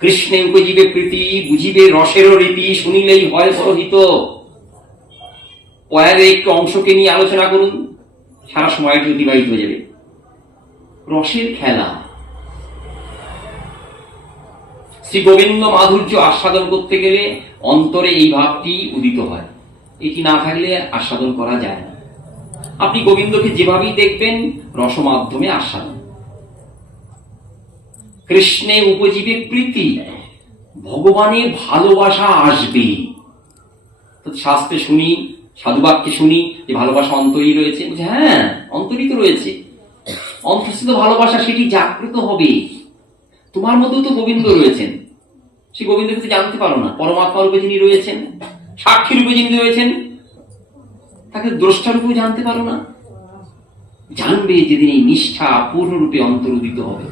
কৃষ্ণে উপজীবে প্রীতি, বুঝিবে রসেরও রীতি, শুনিলেই হয় পরহিত। পয়ারের একটু অংশকে নিয়ে আলোচনা করুন, সারা সময়টি অতিবাহিত হয়ে যাবে। রসের খেলা। শ্রী গোবিন্দ মাধুর্য আস্বাদন করতে গেলে অন্তরে এই ভাবটি উদিত হয়। এটি না থাকলে আস্বাদন করা যায় না। আপনি গোবিন্দকে যেভাবেই দেখবেন রস মাধ্যমে আস্বাদন। কৃষ্ণে উপজীবে প্রীতি, ভগবানের ভালোবাসা আসবে। শাস্ত্রে শুনি, সাধুবাক্যে শুনি যে ভালোবাসা অন্তরই রয়েছে। হ্যাঁ, অন্তরিত রয়েছে। অন্তঃস্থিত ভালোবাসা সেটি জাগ্রত হবে। তোমার মধ্যেও তো গোবিন্দ রয়েছেন, সেই গোবিন্দকে জানতে পারো না। পরমাত্মা রূপে যিনি রয়েছেন, সাক্ষী রূপে যিনি রয়েছেন, তাকে দ্রষ্টা রূপে জানতে পারো না। জানবে যেদিন এই নিষ্ঠা পূর্ণরূপে অন্তর্উদিত হবে।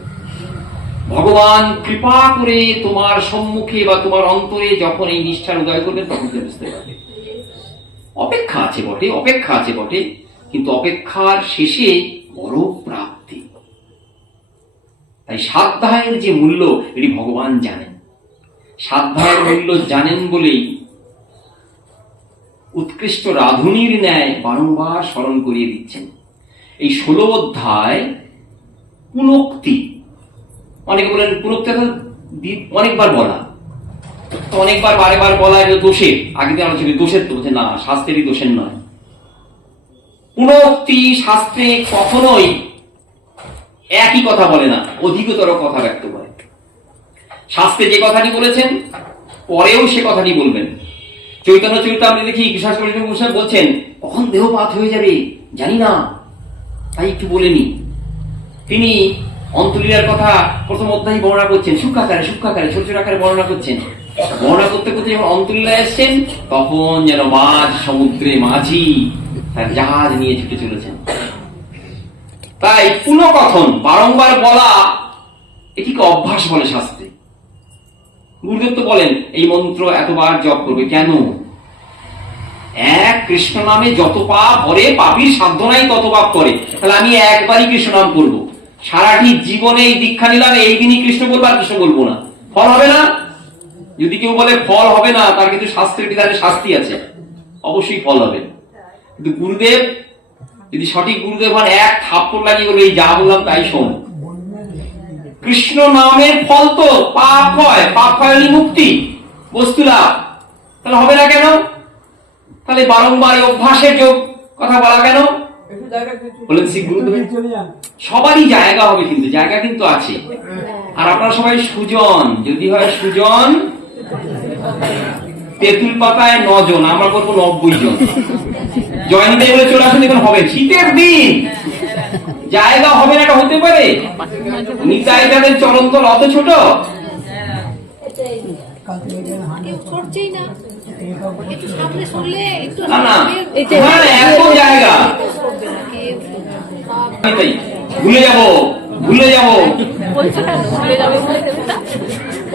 ভগবান কৃপা করে তোমার সম্মুখে বা তোমার অন্তরে যখন এই নিষ্ঠার উদয় করবেন তখন তুমি বুঝতে পারবে। অপেক্ষা আছে বটে, কিন্তু অপেক্ষার শেষে বড় প্রাপ্তি। তাই স্বাধ্যায়ের যে মূল্য এটি ভগবান জানেন। স্বাধ্যায়ের মূল্য জানেন বলেই উৎকৃষ্ট রাধুনির ন্যায় বারংবার স্মরণ করিয়ে দিচ্ছেন। এই 16 অধ্যায় পুনক্তি। অনেকে বলেন পুনক্তি অনেকবার বলা, অনেকবার বারেবার বলা এটা দোষের। আগে দিয়ে আলোচনা দোষের, তো বলছে না, শাস্ত্রেরই দোষের নয়। পুনক্তি শাস্ত্রে কখনোই একই কথা বলে না, অধিকতর কথা ব্যক্ত করে। শাস্ত্রে যে কথাটি বলেছেন পরেও সে কথাটি বলবেন। চৈতন্য চরিত্র আমরা দেখি বিশ্বাস বলছেন কখন দেহপাত হয়ে যাবে জানি না, তাই একটু বলেনি। তিনি অন্তলীলার কথা প্রথম অধ্যায় বর্ণনা করছেন, সূক্ষ্মাকারে ছোট ছোট আকারে বর্ণনা করছেন। বর্ণনা করতে করতে যখন অন্তলীলায় এসছেন তখন যেন মাঝ সমুদ্রে মাঝি তার জাহাজ নিয়ে ছুটে চলেছেন। তাই পুনঃকথন, বারংবার বলা, এটিকে অভ্যাস বলে শাস্ত্রে। গুরুদেব তো বলেন এই মন্ত্র এতবার জপ করবে কেন? এক কৃষ্ণ নামে যত পাপ করে পাপীর সাধ্য নাই তত পাপ করে। তাহলে আমি একবারই কৃষ্ণ নাম করবো, সারাটি জীবনে এই দীক্ষা নিলাম, এই দিনই কৃষ্ণ বলবো আর কৃষ্ণ বলবো না, ফল হবে না? যদি কেউ বলে ফল হবে না, তার কিন্তু শাস্ত্রের বিধানে শাস্তি আছে, অবশ্যই ফল হবে। কিন্তু গুরুদেব যদি সঠিক গুরুদেব হন, এক থাপ্পড় লাগিয়ে বলবে এই যা বললাম তাই শোন। কৃষ্ণ নামের ফল তো পাপ হয়, পাপ হয় মুক্তি, বস্তু লাভ। তাহলে হবে না কেন? তাহলে বারংবার অভ্যাসের যোগ কথা বলা কেন? বলেন শিখ গুরুদেব সবারই জায়গা হবে, কিন্তু জায়গা কিন্তু আছে। আর আপনারা সবাই সুজন, যদি হয় সুজন, তেঁতুল পাতায় 9 জন, আমরা করবো 90 জন। জয়েন্টে বলে চলে আসুন, এখন হবে শীতের দিন, জায়গা হবে না, এটা হতে পারে? নিতাই যাদের চরণতল অত ছোট, না না এত জায়গা, ভুলে যাব ভুলে যাব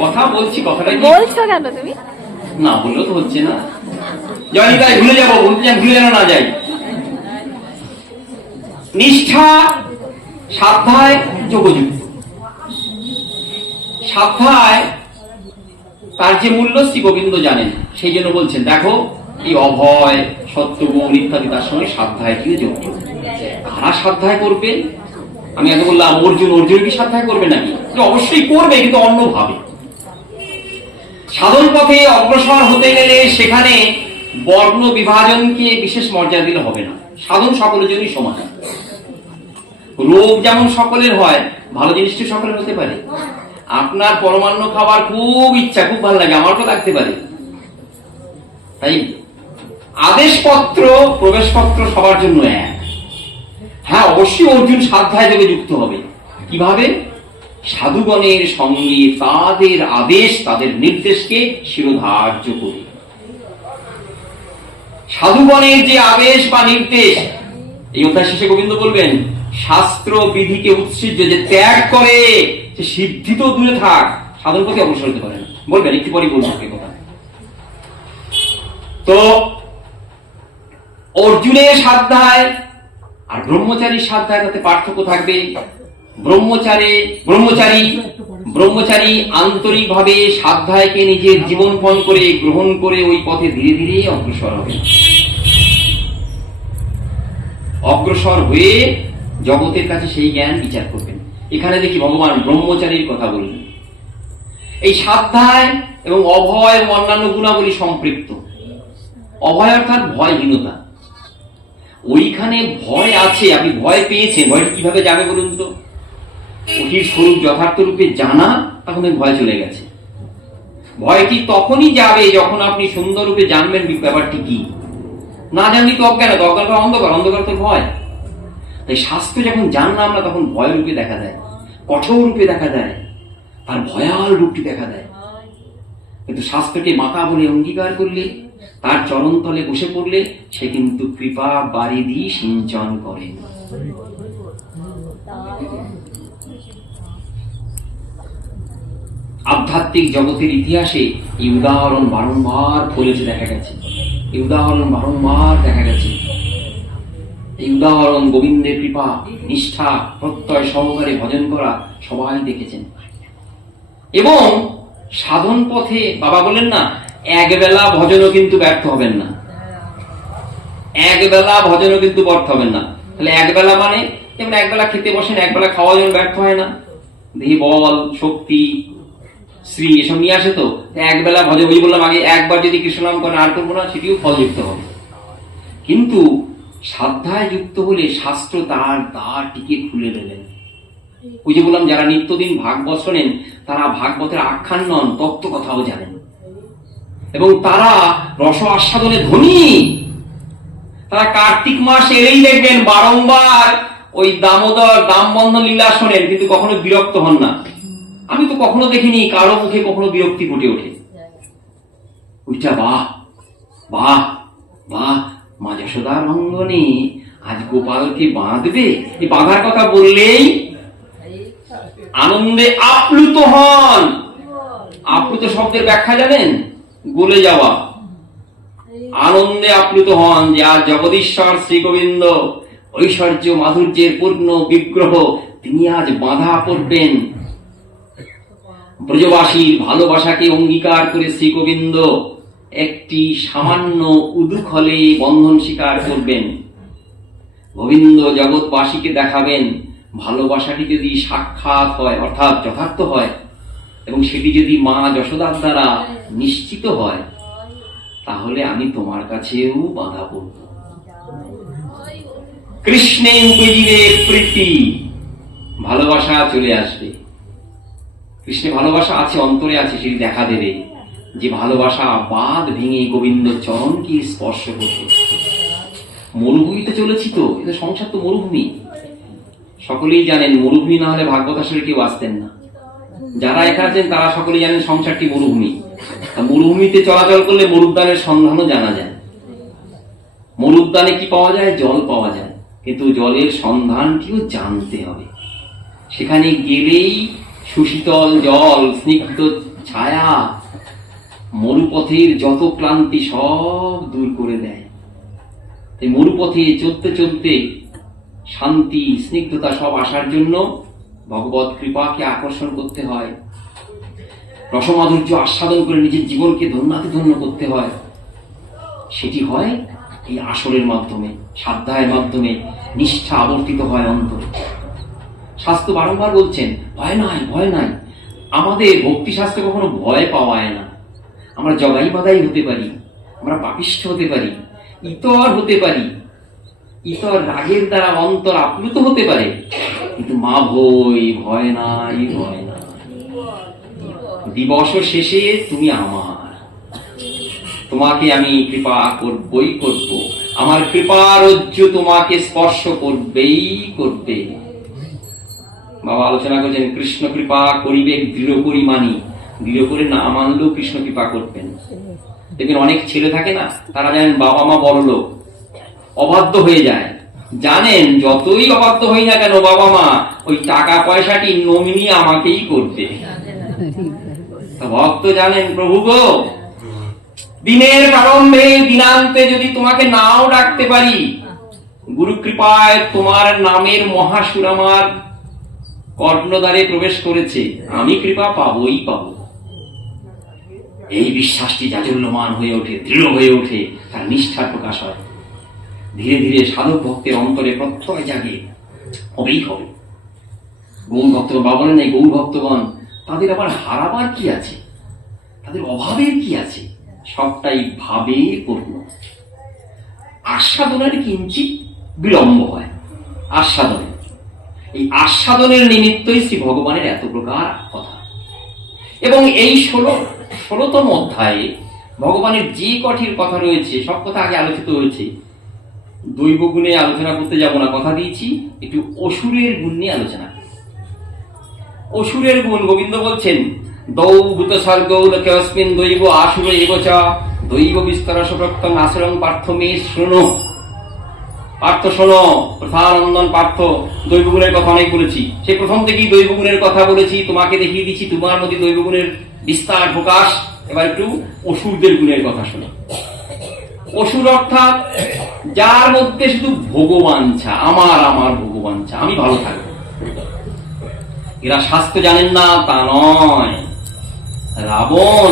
কথা বলছি, কথাটা বলছো কেন তুমি? না বললেও তো হচ্ছে না। জয়নিতাই ভুলে যাব, বলতে চান ভুলে যেন না যাই। নিষ্ঠা সাধ্যায় যোগযুক্ত। সাধ্যায় তার যে মূল্য শ্রী গোবিন্দ জানেন, সেই জন্য বলছেন দেখো এই অভয়, সত্যগুণ ইত্যাদি তার সঙ্গে সাধ্যায় দিয়ে যুক্ত। কারা সাধ্যায় করবে? আমি আগে বললাম অর্জুন কি সাধ্যায় করবে নাকি? অবশ্যই করবে, কিন্তু অন্যভাবে। সাধন পথে অগ্রসর হতে গেলে সেখানে বর্ণ বিভাজনকে বিশেষ মর্যাদা দিলে হবে না। সাধন সকলের জন্যই সমান। রোগ যেমন সকলের হয়, ভালো জিনিসটি সকলের হতে পারে। আপনার পরমান্ন খাবার খুব ইচ্ছা, খুব ভালো লাগে, আমার তো লাগতে পারে। তাই আদেশপত্র প্রবেশপত্র সবার জন্য এক। হ্যাঁ, অবশ্যই অর্জুন সাধ্যায় যোগে যুক্ত হবে। কিভাবে? সাধুগণের সঙ্গে তাদের আদেশ, তাদের নির্দেশকে শিরোধার্য করে। সাধুগণের যে আদেশ বা নির্দেশ, এই অধ্যায় শেষে গোবিন্দ বলবেন শাস্ত্র বিধিকে উৎসৃজ্য যে ত্যাগ করে, সে সিদ্ধি তো দূরে থাক, সাধন পথে অগ্রসর হতে পারে না। বলবেন একটু পরে বলবো কথা। তো অর্জুনের সাধ্যায় আর ব্রহ্মচারীর সাধ্যায় তাতে পার্থক্য থাকবে। ব্রহ্মচারী আন্তরিকভাবে সাধ্যায়কে নিজের জীবনপণ করে গ্রহণ করে ওই পথে ধীরে ধীরে অগ্রসর হবে। অগ্রসর হয়ে জগতের কাছে সেই জ্ঞান বিচার করবেন। এখানে দেখি ভগবান ব্রহ্মচারীর কথা বললেন। এই সাধ্যায় এবং অভয় এবং অন্যান্য গুণাবলী সম্পৃক্ত। অভয় অর্থাৎ ভয়হীনতা। ওইখানে ভয় আছে, আপনি ভয় পেয়েছেন, ভয়টা কিভাবে যাবে বলুন তো? ওটির স্বরূপ যথার্থ রূপে জানা, তখন ভয় চলে গেছে। ভয়টি তখনই যাবে যখন আপনি সুন্দর রূপে জানবেন ব্যাপারটি কি। না জানলে তো অজ্ঞান, অন্ধকার তো ভয়। তাই শাস্ত্র যখন জানলাম না, তখন ভয় রূপে দেখা দেয়, কঠোর রূপে দেখা দেয়, আর ভয়াল রূপটি দেখা দেয়। কিন্তু শাস্ত্রকে মাতা বলে অঙ্গীকার করলে, তার চরণতলে বসে পড়লে, সে কিন্তু কৃপা বারিধি সিঞ্চন করে। আধ্যাত্মিক জগতের ইতিহাসে এই উদাহরণ বারংবার ফলেছে, দেখা গেছে। এই উদাহরণ গোবিন্দের কৃপা, নিষ্ঠা, প্রত্যয় সহকারে ভজন করা সবাই দেখেছেন। এবং সাধন পথে বাবা বলেন না, একবেলা ভজনও কিন্তু ব্যর্থ হবেন না। তাহলে একবেলা মানে যেমন একবেলা খেতে বসেন, একবেলা খাওয়া যেমন ব্যর্থ হয় না। দেহে বল, শক্তি, শ্রী এসব নিয়ে আসে। তো একবেলা ভজন, ওই বললাম আগে, একবার যদি কৃষ্ণ নাম করেন আর করবো না, সেটিও ফলযুক্ত হবে। কিন্তু সাধ্যায় যুক্ত হলে শাস্ত্র তার টিকে খুলে দেবেন। ওই যে বললাম, যারা নিত্যদিন ভাগবত শোনেন, তারা ভাগবতের আখ্যান নন, তত্ত্ব কথাও জানেন, এবং তারা রস আস্বাদনে ধনী। তারা কার্তিক মাস এলেই দেখবেন বারংবার ওই দামোদর দামবন্ধ লীলা শোনেন, কিন্তু কখনো বিরক্ত হন না। আমি তো কখনো দেখিনি কারো মুখে কখনো বিরক্তি ফুটে ওঠে। ওইটা বাহ বাহ বাহ, মা যশোদার অঙ্গনে আজ গোপালকে বাঁধবে, এই বাঁধার কথা বললেই আনন্দে আপ্লুত হন। আপ্লুত শব্দের ব্যাখ্যা জানেন? গলে যাওয়া। আনন্দে আপ্লুত হন যে আজ জগদীশ্বর শ্রী গোবিন্দ, ঐশ্বর্য মাধুর্যের পূর্ণ বিগ্রহ, তিনি আজ বাঁধা পড়বেন। ব্রজবাসীর ভালোবাসাকে অঙ্গীকার করে শ্রী গোবিন্দ একটি সামান্য উদুখলে বন্ধন স্বীকার করবেন। গোবিন্দ জগৎবাসীকে দেখাবেন ভালোবাসাটি যদি সাক্ষাৎ হয়, অর্থাৎ যথার্থ হয়, এবং সেটি যদি মা যশোদার দ্বারা নিশ্চিত হয়, তাহলে আমি তোমার কাছেও বাধা পড়ব। কৃষ্ণে উপজিবে প্রীতি, ভালোবাসা চলে আসবে। কৃষ্ণে ভালোবাসা আছে, অন্তরে আছে, সেটি দেখা দেবে। যে ভালোবাসা বাঁধ ভেঙে গোবিন্দ চরণকে স্পর্শ করবে। মরুভূমিতে চলেছি তো, এটা সংসার তো মরুভূমি। সকলেই জানেন মরুভূমি না হলে ভাগবত আসলে কেউ আসতেন না। যারা এখানে আছেন তারা সকলেই জানেন সংসারটি মরুভূমি। মরুভূমিতে চলাচল করলে মরুদ্যানের সন্ধানও জানা যায়। মরুদ্যানে কি পাওয়া যায়? জল পাওয়া যায়, কিন্তু জলের সন্ধানটিও জানতে হবে। সেখানে গেলেই সুশীতল জল, স্নিগ্ধ ছায়া মরুপথের যত ক্লান্তি সব দূর করে দেয়। তাই মরুপথে চলতে চলতে শান্তি, স্নিগ্ধতা সব আসার জন্য ভগবত কৃপাকে আকর্ষণ করতে হয়। রসমাধুর্য আস্বাদন করে নিজের জীবনকে ধন্যাতিধন্য করতে হয়। সেটি হয় এই আসরের মাধ্যমে, সাধ্যায়ের মাধ্যমে। নিষ্ঠা আবর্তিত হয় অন্তরে। শাস্ত্র বারংবার বলছেন ভয় নাই, ভয় নাই। আমাদের ভক্তি শাস্ত্রে কখনো ভয় পাওয়ায় না। আমরা জগাই বাদাই হতে পারি, আমরা পাপিষ্ঠ হতে পারি, ইতর হতে পারি, ইতর রাগের দ্বারা অন্তর আপ্লুত হতে পারে, কিন্তু মা ভয় নাই, ভয় নাই। দিবস শেষে তুমি আমার, তোমাকে আমি কৃপা করবই করব। আমার কৃপার রজ্জু তোমাকে স্পর্শ করবেই করবে। বাবা আলোচনা করছেন কৃষ্ণ কৃপা করিবে দৃঢ় করি মানি। দৃঢ় করে না মানলেও কৃষ্ণ কৃপা করবেন। দেখবেন অনেক ছেলে থাকে না, তারা জানেন বাবা মা বড়লোক, অবাধ্য হয়ে যায়। জানেন যতই অবাধ্য হই না কেন বাবা মা ওই টাকা পয়সাটি নমিনি আমাকেই করবে। ভক্ত জানেন প্রভু গো, দিনের প্রারম্ভে দিনান্তে যদি তোমাকে নাও ডাকতে পারি, গুরু কৃপায় তোমার নামের মহাসুর আমার কর্ণদ্বারে প্রবেশ করেছে, আমি কৃপা পাবই পাবো। এই বিশ্বাসটি জাজল্যমান হয়ে ওঠে, দৃঢ় হয়ে ওঠে, তার নিষ্ঠার প্রকাশ হয়। ধীরে ধীরে সাধক ভক্তের অন্তরে প্রত্যয় জাগে, হবেই হবে। গৌর ভক্তগণ, বাবা নেই গৌর ভক্তগণ, তাদের আবার হারাবার কি আছে, তাদের অভাবের কি আছে? সবটাই ভাবে পূর্ণ। আস্বাদনের কিঞ্চিত বিলম্ব হয়। আস্বাদনে, এই আস্বাদনের নিমিত্তই শ্রী ভগবানের এত প্রকার কথা। এবং এই 16তম অধ্যায়ে ভগবানের যে কঠির কথা রয়েছে, সব কথা আগে আলোচিত হয়েছে। দৈব গুণে আলোচনা করতে যাব না, কথা দিয়েছি। একটু অসুরের গুণ নিয়ে আলোচনা। অসুরের গুণ গোবিন্দ বলছেন দৌভূত স্বর্গ লোকেস্মিন দৈব আসুর এবচ দৈব বিস্তর সুপ্রক্তং আসরং পার্থ মে শৃণু। পার্থ শোনো, প্রধানন্দন পার্থ, দৈবগুণের কথা অনেক বলেছি। সে প্রথম থেকেই দৈবগুণের কথা বলেছি, তোমাকে দেখিয়ে দিচ্ছি তোমার মধ্যে দৈবগুণের বিস্তার প্রকাশ। এবার একটু অসুরদের গুণের কথা শোনো। অসুর অর্থাৎ যার মধ্যে শুধু ভোগবাঞ্ছা, আমার আমার ভোগবাঞ্ছা, আমি ভালো থাকবো। এরা শাস্ত্র জানেন না তা নয়। রাবণ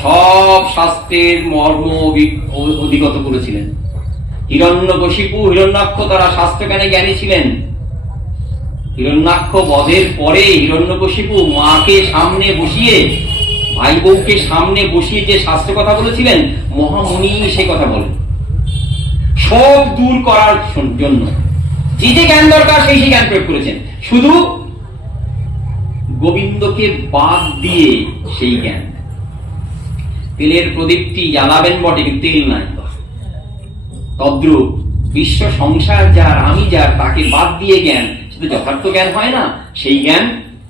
সব শাস্ত্রের মর্ম অধিগত করেছিলেন। হিরণ্যকশিপু, হিরণ্যাক্ষ তারা শাস্ত্র জ্ঞানী ছিলেন। হিরণ্যাক্ষ বধের পরে হিরণ্যকশিপু মাকে সামনে বসিয়ে, ভাই বউকে সামনে বসিয়ে যে শাস্ত্র কথা বলেছিলেন, মহামুনি সে কথা বলেন সব দূর করার জন্য। যে যে জ্ঞান দরকার সেই জ্ঞান প্রয়োগ করেছেন, শুধু গোবিন্দকে বাদ দিয়ে সেই জ্ঞান। তেলের প্রদীপটি জ্বালাবেন বটে, কিন্তু তেল নাই। তদ্রূপ বিশ্ব সংসার যার, আমি যার, তাকে বাদ দিয়ে জ্ঞান, সেটা যথার্থ জ্ঞান হয় না। সেই জ্ঞান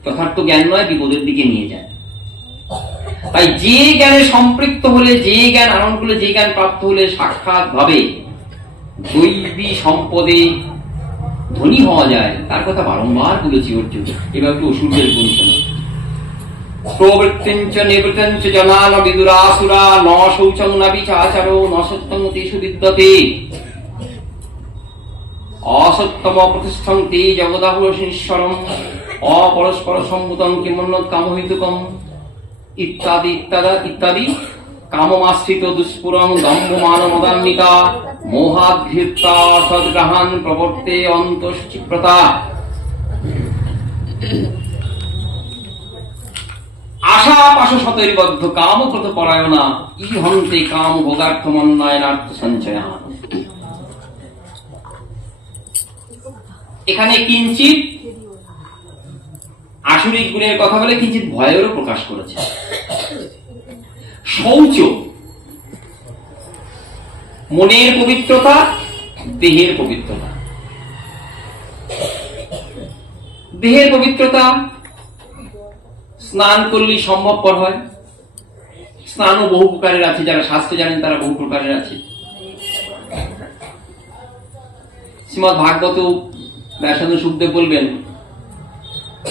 যথার্থ জ্ঞান নয়, বিপদের দিকে নিয়ে যায়। তাই যে জ্ঞানে সম্পৃক্ত হলে, যে জ্ঞান আনয়ন করলে, যে জ্ঞান প্রাপ্ত হলে সাক্ষাৎ ভাবে দৈবী সম্পদে ধনী হওয়া যায়, তার কথা বারংবার বলেছি অর্জুন। এবার একটু অসুরদের গুণ শোনো। প্রবৃত্তিঞ্চ নিবৃত্তিঞ্চ জনান বিদুরাসুরা ন শৌচং ন বিচাচারো ন সত্যং তেষু বিদ্যতে অসত্যম প্রতিষ্ঠং তে জগদাহুরশীশ্বরম অপরস্পর সম্ভূতং কিমন্যৎ কামহিতুকম ইত্যাদি ইত্যাদি ইত্যাদি কামমাশ্রিত দুষ্পুরং দম্ভমান মদান্বিতা মোহাধৃতা সদ্গ্রহান প্রবর্তে অন্তশ্চিপ্রতা। আশা পাশ শতৈর্বদ্ধ কামক্রত পরায়ণা ইহন্তে কাম ভোগার্থমন্নয়নার্থ সঞ্চয়া। এখানে কিঞ্চিত আসরিক গুণের কথা বলে কিঞ্চিত ভয়েরও প্রকাশ করেছে। শৌচ মনের পবিত্রতা, দেহের পবিত্রতা। দেহের পবিত্রতা স্নান করলেই সম্ভবপর হয়। স্নানও বহু প্রকারের আছে, যারা শাস্ত্র জানেন তারা বহু প্রকারের আছে। শ্রীমৎ ভাগবত ব্যাসানন্দ সুখদেব বলবেন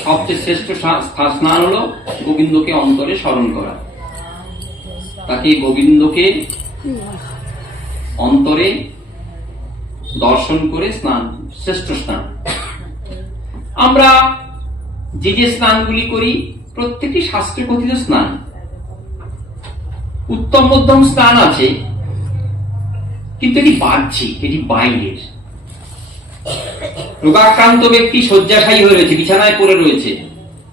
সবচেয়ে শ্রেষ্ঠ স্নান হলো গোবিন্দকে অন্তরে স্মরণ করা। তাকে গোবিন্দকে অন্তরে দর্শন করে স্নান শ্রেষ্ঠ স্নান। আমরা যে যে স্নানগুলি করি প্রত্যেকটি শাস্ত্রে কথিত স্নান। উত্তম মধ্যম স্নান আছে, কিন্তু এটি বাহ্যিক, এটি বাইরের। রোগাক্রান্ত ব্যক্তি শয্যাশায়ী হয়ে রয়েছে, বিছানায় পড়ে রয়েছে,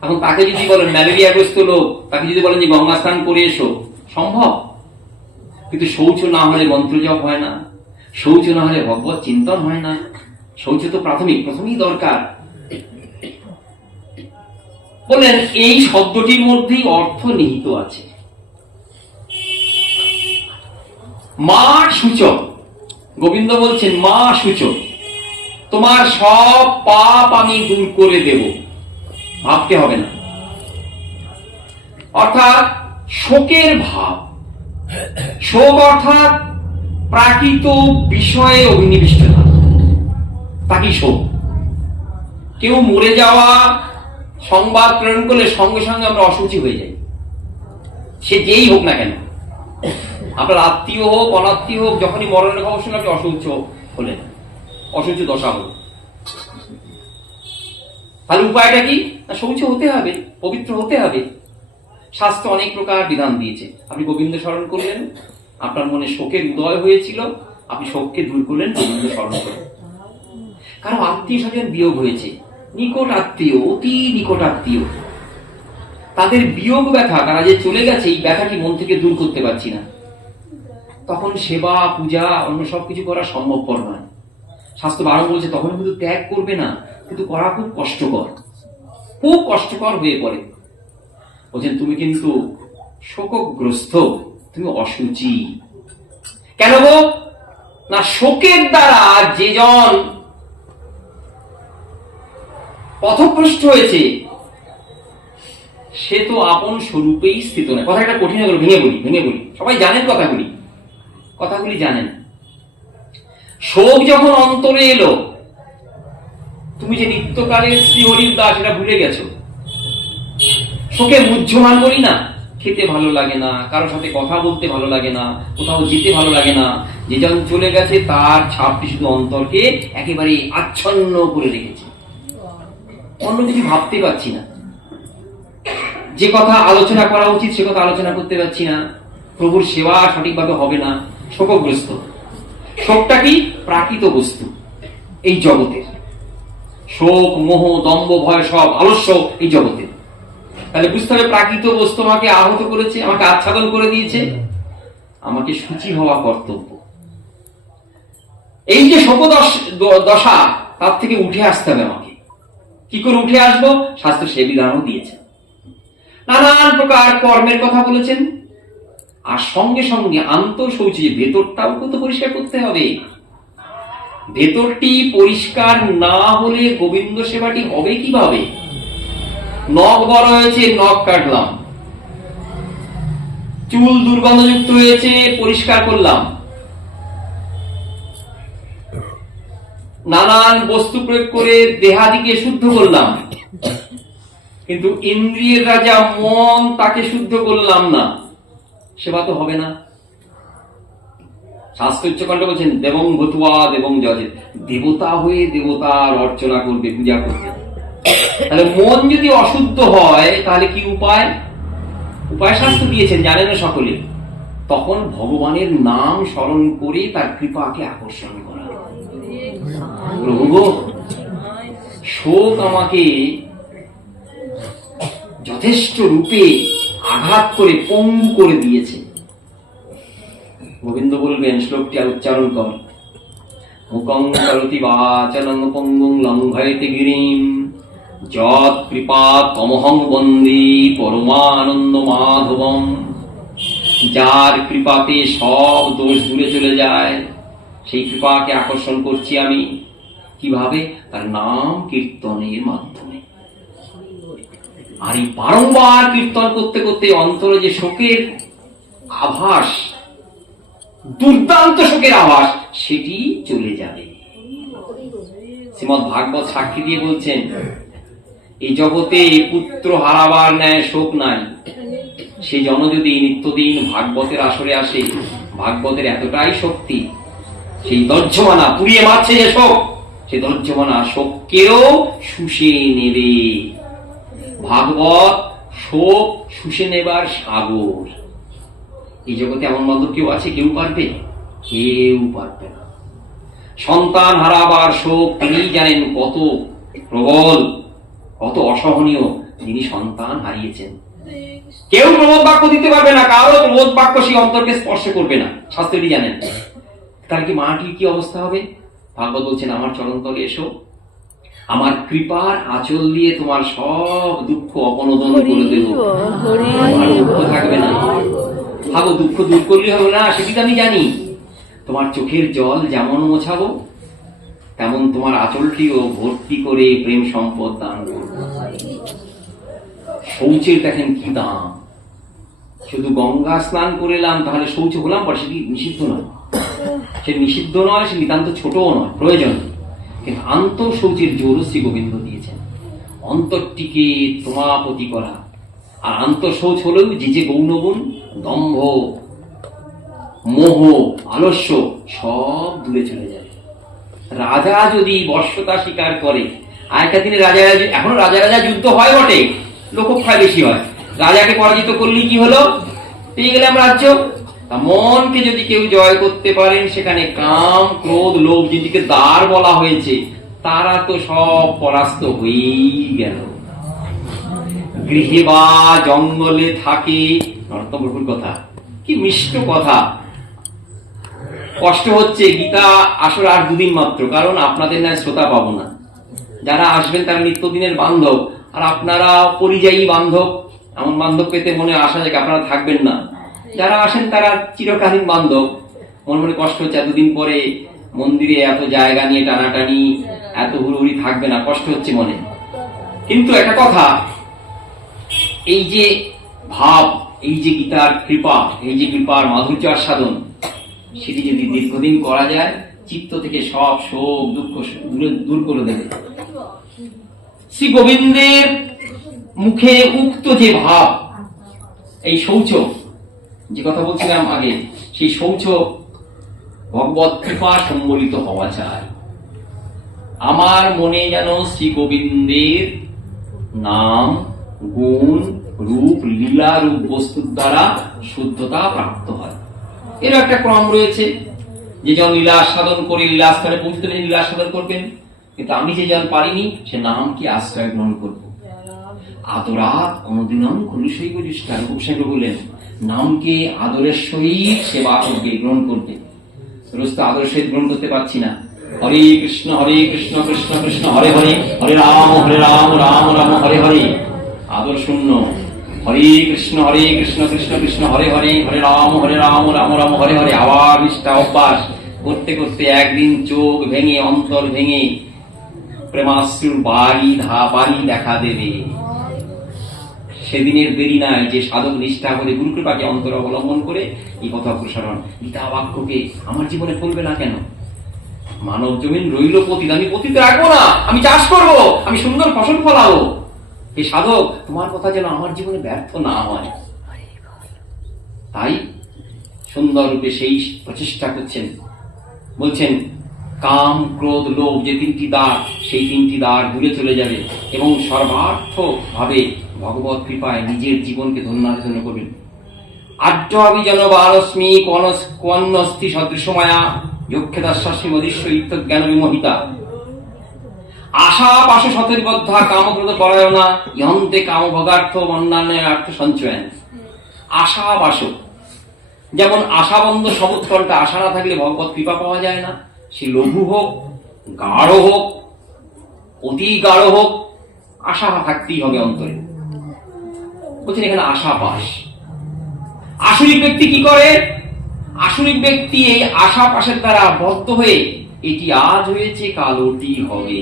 এখন তাকে যদি বলেন ম্যালেরিয়াগ্রস্ত লোক, তাকে যদি বলেন যে গঙ্গা স্নান করে এসো, সম্ভব? কিন্তু শৌচ না হলে মন্ত্র জপ হয় না, শৌচ না হলে ভগবত চিন্তন হয় না। শৌচ তো প্রথমেই দরকার। বলেন এই শব্দটির মধ্যেই অর্থ নিহিত আছে। মা সূচক, গোবিন্দ বলছেন মা সূচক, তোমার সব পাপ আমি দূর করে দেব, ভাবতে হবে না। অর্থাৎ শোকের ভাব, শোক অর্থাৎ প্রাকৃত বিষয়ে অভিনিবিষ্ট না, তাকে শোক। কেউ মরে যাওয়া সংবাদ প্রেরণ করলে সঙ্গে সঙ্গে আমরা অসুচি হয়ে যাই, সে যেই হোক না কেন, আপনার আত্মীয় হোক অনাত্মীয় হোক, যখনই মরণের খবর শুনে আপনি অসৌচ হলেন, অসৌচ দশা হল। তাহলে উপায়টা কি? শৌচ হতে হবে, পবিত্র হতে হবে। শাস্ত্র অনেক প্রকার বিধান দিয়েছে। আপনি গোবিন্দ স্মরণ করলেন, আপনার মনে শোকের উদয় হয়েছিল, আপনি শোককে দূর করলেন গোবিন্দ স্মরণ করে। কারণ আত্মীয় স্বজন বিয়োগ হয়েছে, নিকট আত্মীয়, অতি নিকট আত্মীয়, তাদের বিয়োগ ব্যথা, তারা যে চলে গেছে, এই ব্যথাটি মন থেকে দূর করতে পারছি না। তখন সেবা পূজা অন্য সবকিছু করা সম্ভবপর নয়। শাস্ত্র বারণ বলছে তখন কিন্তু ত্যাগ করবে না, কিন্তু করা খুব কষ্টকর, খুব কষ্টকর হয়ে পড়ে। বলছেন তুমি কিন্তু শোকগ্রস্ত, তুমি অসুচি। কেন গো? না শোকের দ্বারা যে জন পথভ্রষ্ট হয়েছে সে তো আপন স্বরূপেই স্থিত নয়। কথাটা কঠিন হয়ে গেল, ভেঙে বলি, সবাই জানেন কথাগুলি জানেন। শোক যখন অন্তরে এলো, তুমি যে নিত্যকালের শ্রীহরির দাস এটা ভুলে গেছো। শোকে মুহ্যমান করি না, খেতে ভালো লাগে না, কারোর সাথে কথা বলতে ভালো লাগে না, কোথাও যেতে ভালো লাগে না। যে জন চলে গেছে তার ছাপটি শুধু অন্তরকে একেবারে আচ্ছন্ন করে রেখেছে, অন্য কিছু ভাবতে পারছি না। যে কথা আলোচনা করা উচিত সে কথা আলোচনা করতে পারছি না, প্রভুর সেবা সঠিকভাবে হবে না, শোকগ্রস্ত। শোকটা কি? প্রাকৃত বস্তু এই জগতের। শোক মোহ দম্ভ ভয় সব আলস্য এই জগতের। তাহলে বুঝতে হবে প্রাকৃত বস্তু আমাকে আহত করেছে, আমাকে আচ্ছাদন করে দিয়েছে, আমাকে শুচি হওয়া কর্তব্য। এই যে শোক দশা, তার থেকে উঠে আসতে হবে আমাকে। কি করে উঠে আসবো? শাস্ত্র সে বিধানও দিয়েছে, নানান প্রকার কর্মের কথা বলেছেন। আর সঙ্গে সঙ্গে আন্তঃশৌচি, ভেতরটাও তো পরিষ্কার করতে হবে। ভেতরটি পরিষ্কার না হলে গোবিন্দ সেবাটি হবে কিভাবে? নখ বড় হয়েছে, নখ কাটলাম, চুল দুর্গন্ধযুক্ত হয়েছে, পরিষ্কার করলাম, নানান বস্তু প্রয়োগ করে দেহাদিকে শুদ্ধ করলাম, কিন্তু ইন্দ্রিয়ের রাজা মন, তাকে শুদ্ধ করলাম না, সেবা তো হবে না। শাস্ত্র উচ্চকণ্ঠ বলছেন দেবং ভূত্বা দেবং যজেত, দেবতা হয়ে দেবতার অর্চনা করবে, পূজা করবে। তাহলে মন যদি অশুদ্ধ হয় তাহলে কি উপায়? উপায় শাস্ত্র দিয়েছেন, জানেন না সকলে। তখন ভগবানের নাম স্মরণ করে তার কৃপাকে আকর্ষণ করা। প্রভু গো, শোক আমাকে যথেষ্ট রূপে আঘাত করে পঙ্গু করে দিয়েছে। গোবিন্দ বলবেন, শ্লোকটি আর উচ্চারণ কর। মুকং করোতি বাচালং পঙ্গুং লঙ্ঘয়তে গিরিম যৎ কৃপাৎ তমহং বন্দে পরমানন্দ মাধবম। যার কৃপাতে সব দোষ দূরে চলে যায়, সেই কৃপাকে আকর্ষণ করছি আমি। কিভাবে? তার নাম কীর্তনের মাধ্যমে। আর এই বারংবার কীর্তন করতে করতে অন্তরে যে শোকের আভাস, দুর্দান্ত শোকের আভাস, সেটি চলে যাবে। শ্রীমদ্ ভাগবত সাক্ষী দিয়ে বলছেন, এই জগতে পুত্র হারাবার ন্যায় শোক নাই। সে জন যদি নিত্যদিন ভাগবতের আসরে আসে, ভাগবতের এতটাই শক্তি, সেই দর্জমানা পুড়িয়ে মারছে যে শোক, সেই দর্জমানা শোককেও শুষে নেবে। ভাগবত শোক শুষে নেবার সাগর। এই জগতে এমন বান্ধব কেউ আছে? কেউ পারবে? কেউ পারবে না। সন্তান হারাবার শোক তিনি জানেন কত প্রবল, কত অসহনীয়। যিনি সন্তান হারিয়েছেন, কেউ প্রবোধ বাক্য দিতে পারবে না, কারো প্রবোধ বাক্য সেই অন্তরকে স্পর্শ করবে না, শাস্ত্রটি জানেন। তার কি মাটির কি অবস্থা হবে? ভাগবত বলছেন, আমার চরণতলে এসো, আমার কৃপার আঁচল দিয়ে তোমার সব দুঃখ অপনোদন করে দেব, আর দুঃখ থাকবে না। ভাবো, দুঃখ দূর করলে হবে না, সেটি তো আমি জানি। তোমার চোখের জল যেমন মোছাবো, তেমন তোমার আঁচলটিও ভর্তি করে প্রেম সম্পদ দান করব। শৌচের দেখেন কি দাম। শুধু গঙ্গা স্নান করে এলাম তাহলে শৌচ হলাম, পর সেটি নিষিদ্ধ নয়। সে নিষিদ্ধ নয়, সে নিতান্ত ছোটও নয়, প্রয়োজন। কিন্তু আন্তর শৌচের জোর শ্রী গোবিন্দ দিয়েছেন, অন্তরটিকে তোমাপতি করা। আর আন্তর শৌচ হলেও যে গৌণগুণ, দম্ভ, মোহ, আলস্য সব দূরে চলে যাবে। রাজা যদি বর্ষতা স্বীকার করে, আগেকার দিনে রাজারা, এখনো রাজা যুদ্ধ হয় বটে, লোকক্ষয় বেশি হয়। রাজাকে পরাজিত করলেই কি হলো? পেয়ে গেলাম রাজ্য। তা মনকে যদি কেউ জয় করতে পারেন, সেখানে কাম, ক্রোধ, লোভ, যেদিকে দ্বার বলা হয়েছে, তারা তো সব পরাস্ত হয়েই গেল। গৃহে বা জঙ্গলে থাকে, নরোত্তম কথা, কি মিষ্ট কথা। কষ্ট হচ্ছে, গীতা আসর আর দুদিন মাত্র, কারণ আপনাদের না শ্রোতা পাবো না। যারা আসবেন তারা নিত্যদিনের বান্ধব, আর আপনারা পরিযায়ী বান্ধব। এমন বান্ধব পেতে মনে আশা যায় আপনারা থাকবেন না। যারা আসেন তারা চিরকালীন বান্ধব। মনে মনে কষ্ট হচ্ছে, এতদিন পরে মন্দিরে এত জায়গা নিয়ে টানাটানি, এত হুড়ুহুড়ি থাকবে না, কষ্ট হচ্ছে মনে। কিন্তু একটা কথা, এই যে ভাব, এই যে গীতার কৃপা, এই যে কৃপার মাধুর্য আস্বাদন, সেটি যদি দীর্ঘদিন করা যায়, চিত্ত থেকে সব শোক দুঃখ দূর করে দেবে। শ্রী গোবিন্দের মুখে উক্ত যে ভাব, এই শৌচ, যে কথা বলছিলাম আগে, সেই শৌচ ভগবত কৃপা সম্বলিত হওয়া চাই। আমার মনে যেন শ্রী গোবিন্দের নাম, গুণ, রূপ, লীলা রূপ বস্তুর দ্বারা শুদ্ধতা প্রাপ্ত হয়। এর একটা ক্রম রয়েছে। যে জন লীলা আস্বাদন করে লীলা স্থানে পৌঁছতে পেরে লীলা আস্বাদন করবেন, কিন্তু আমি যে জন পারিনি, সে নাম কি আশ্রয় গ্রহণ করব। আদরাত অনুদিনম খলুষৈব দৃষ্টান, গোসাই বললেন, নামকে আদরের সহিত সেবা করবে, গ্রহণ করবে। রোজ তো আদরের সহিত গ্রহণ করতে পারছি না। হরে কৃষ্ণ কৃষ্ণ কৃষ্ণ হরে হরে, হরে রাম রাম রাম হরে হরে, আদর শূন্য। হরে কৃষ্ণ কৃষ্ণ কৃষ্ণ হরে হরে, হরে রাম রাম রাম হরে হরে। আবার নিষ্ঠা অভ্যাস করতে করতে একদিন চোখ ভেঙে, অন্তর ভেঙে প্রেমাশ্রুর বাড়ি দেখা দেবে। সেদিনের দেরি নাই, যে সাধক নিষ্ঠা করে গুরুকৃপাকে অন্তর অবলম্বন করে এই কথা প্রসারণ, গীতা বাক্যকে আমার জীবনে ফলবে না কেন? মানব জমিন রইল পতিত, আমি পতিত রাখবো না, আমি চাষ করবো, আমি সুন্দর ফসল ফলাবো। এই সাধক, তোমার কথা যেন আমার জীবনে ব্যর্থ না হয়। তাই সুন্দর রূপে সেই প্রচেষ্টা করছেন। বলছেন, কাম, ক্রোধ, লোভ যে তিনটি দ্বার, সেই তিনটি দ্বার দূরে চলে যাবে এবং সর্বার্থ ভাবে ভগবত কৃপায় নিজের জীবনকে ধন্য করবেন। আড্ডাভিজন বারস্মি কন্নস্তি সদৃশমায়া যক্ষেদাশ্বাসী মদৃশ্য ইত্য জ্ঞান বিমোহিতা আশা পাশু সতর্বদ্ধা কামক্রোধ পরায়ণা ইহন্তে কাম ভোগার্থ অন্যান্যের আর্থ সঞ্চয়ন। আশা বাসক, যেমন আশাবন্ধ সমুৎকণ্ঠে আশা না থাকলে ভগবত কৃপা পাওয়া যায় না। সে লঘু হোক, গাঢ় হোক, অতি গাঢ় হোক, আশা থাকতেই হবে অন্তরে। বলছেন এখানে আশা পাশ। আসরিক ব্যক্তি কি করে? আসরিক ব্যক্তি এই আশা পাশের দ্বারা বদ্ধ হয়ে এটি আজ হয়েছে কাল ওটি হবে,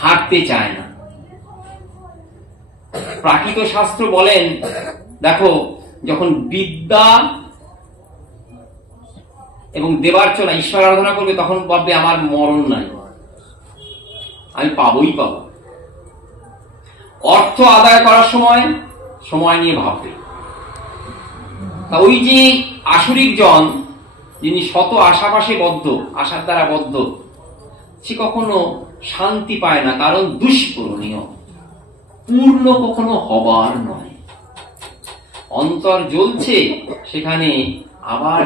হাঁটতে চায় না। প্রাকৃত শাস্ত্র বলেন, দেখো যখন বিদ্যা এবং দেবার্চনা ঈশ্বর আরাধনা করবে তখন ভাববে আমার মরণ নাই, আমি পাবোই পাবো। অর্থ আদায় করার সময় নিয়ে ভাববে। তা ওই যে আসরিক জন যিনি শত আশাপাশে বদ্ধ, আশার দ্বারা বদ্ধ, সে কখনো শান্তি পায় না, কারণ দুষ্পূরণীয়, পূর্ণ কখনো হবার নয়। অন্তর জ্বলছে, সেখানে আবার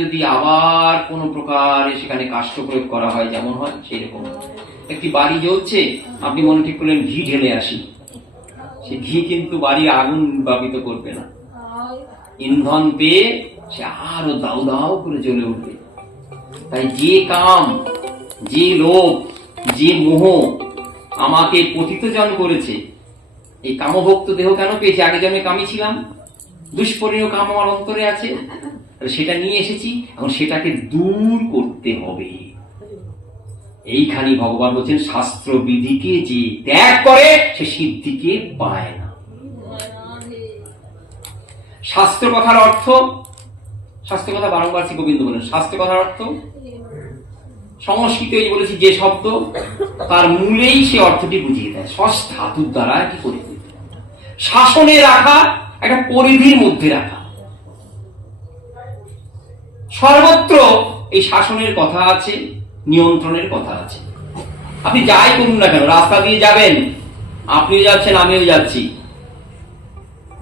যদি আবার কোন প্রকারে সেখানে কাষ্ঠ প্রয়োগ করা হয়, যেমন হয় সেরকম। একটি বাড়ি জ্বলছে, আপনি মনে ঠিক করলেন ঘি ঢেলে আসি, সে ঘি কিন্তু বাড়ি আগুন নির্বাপিত করবে না। ইন্ধন পেয়ে সে আরো দাউ দাউ করে জ্বলে উঠবে। তাই যে কাম, যে লোভ, যে মোহ আমাকে পতিতজন করেছে, এই কামভক্ত দেহ কেন পেয়েছি? আগে জন্মে কামী ছিলাম, দুষ্পরিণীয় কাম আমার অন্তরে আছে, সেটা নিয়ে এসেছি, এখন সেটাকে দূর করতে হবে। এইখানে ভগবান বলছেন শাস্ত্র বিধিকে যে ত্যাগ করে সে সিদ্ধিকে পায় না। শাস্ত্র কথার অর্থ, শাস্ত্র কথা বারংবার শ্রী গোবিন্দ বলেন, শাস্ত্র কথার অর্থ সংস্কৃতে বলেছি যে শব্দ, তার মূলেই সে অর্থটি বুঝিয়ে দেয়। ষষ্ঠ ধাতুর দ্বারা কি করে শাসনে রাখা, একটা পরিধির মধ্যে রাখা। সর্বত্র এই শাসনের কথা আছে, নিয়ন্ত্রণের কথা আছে। আপনি যাই করুন না কেন, রাস্তা দিয়ে যাবেন, আপনিও যাচ্ছেন আমিও যাচ্ছি,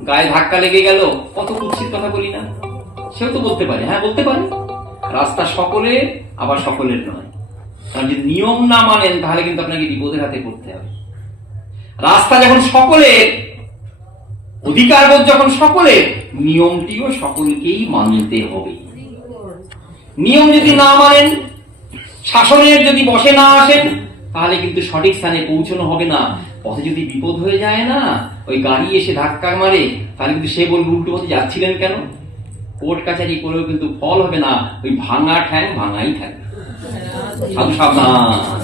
গায়ে ধাক্কা লেগে গেল, কত কুৎসিত কথা বলি না? সেও তো বলতে পারে, হ্যাঁ বলতে পারে, রাস্তা সকলের, আবার সকলের নয়। কারণ যদি নিয়ম না মানেন তাহলে কিন্তু আপনাকে বিপদের হাতে পড়তে হবে। রাস্তা যখন সকলের, অধিকারবোধ যখন সকলের, নিয়মটিও সকলকেই মানতে হবে। নিয়ম যদি না মানেন, শাসনের যদি বসে না আসেন, তাহলে কিন্তু সঠিক স্থানে পৌঁছানো হবে না। পথে যদি বিপদ হয়ে যায় না, ওই গাড়ি এসে ধাক্কা মারে, তাহলে কিন্তু সে বলবে উল্টো পথে যাচ্ছিলেন কেন? কোর্ট কাছারি করেও কিন্তু ফল হবে না, ওই ভাঙা ঠ্যাং ভাঙাই থাকবে। সাধু সাবধান।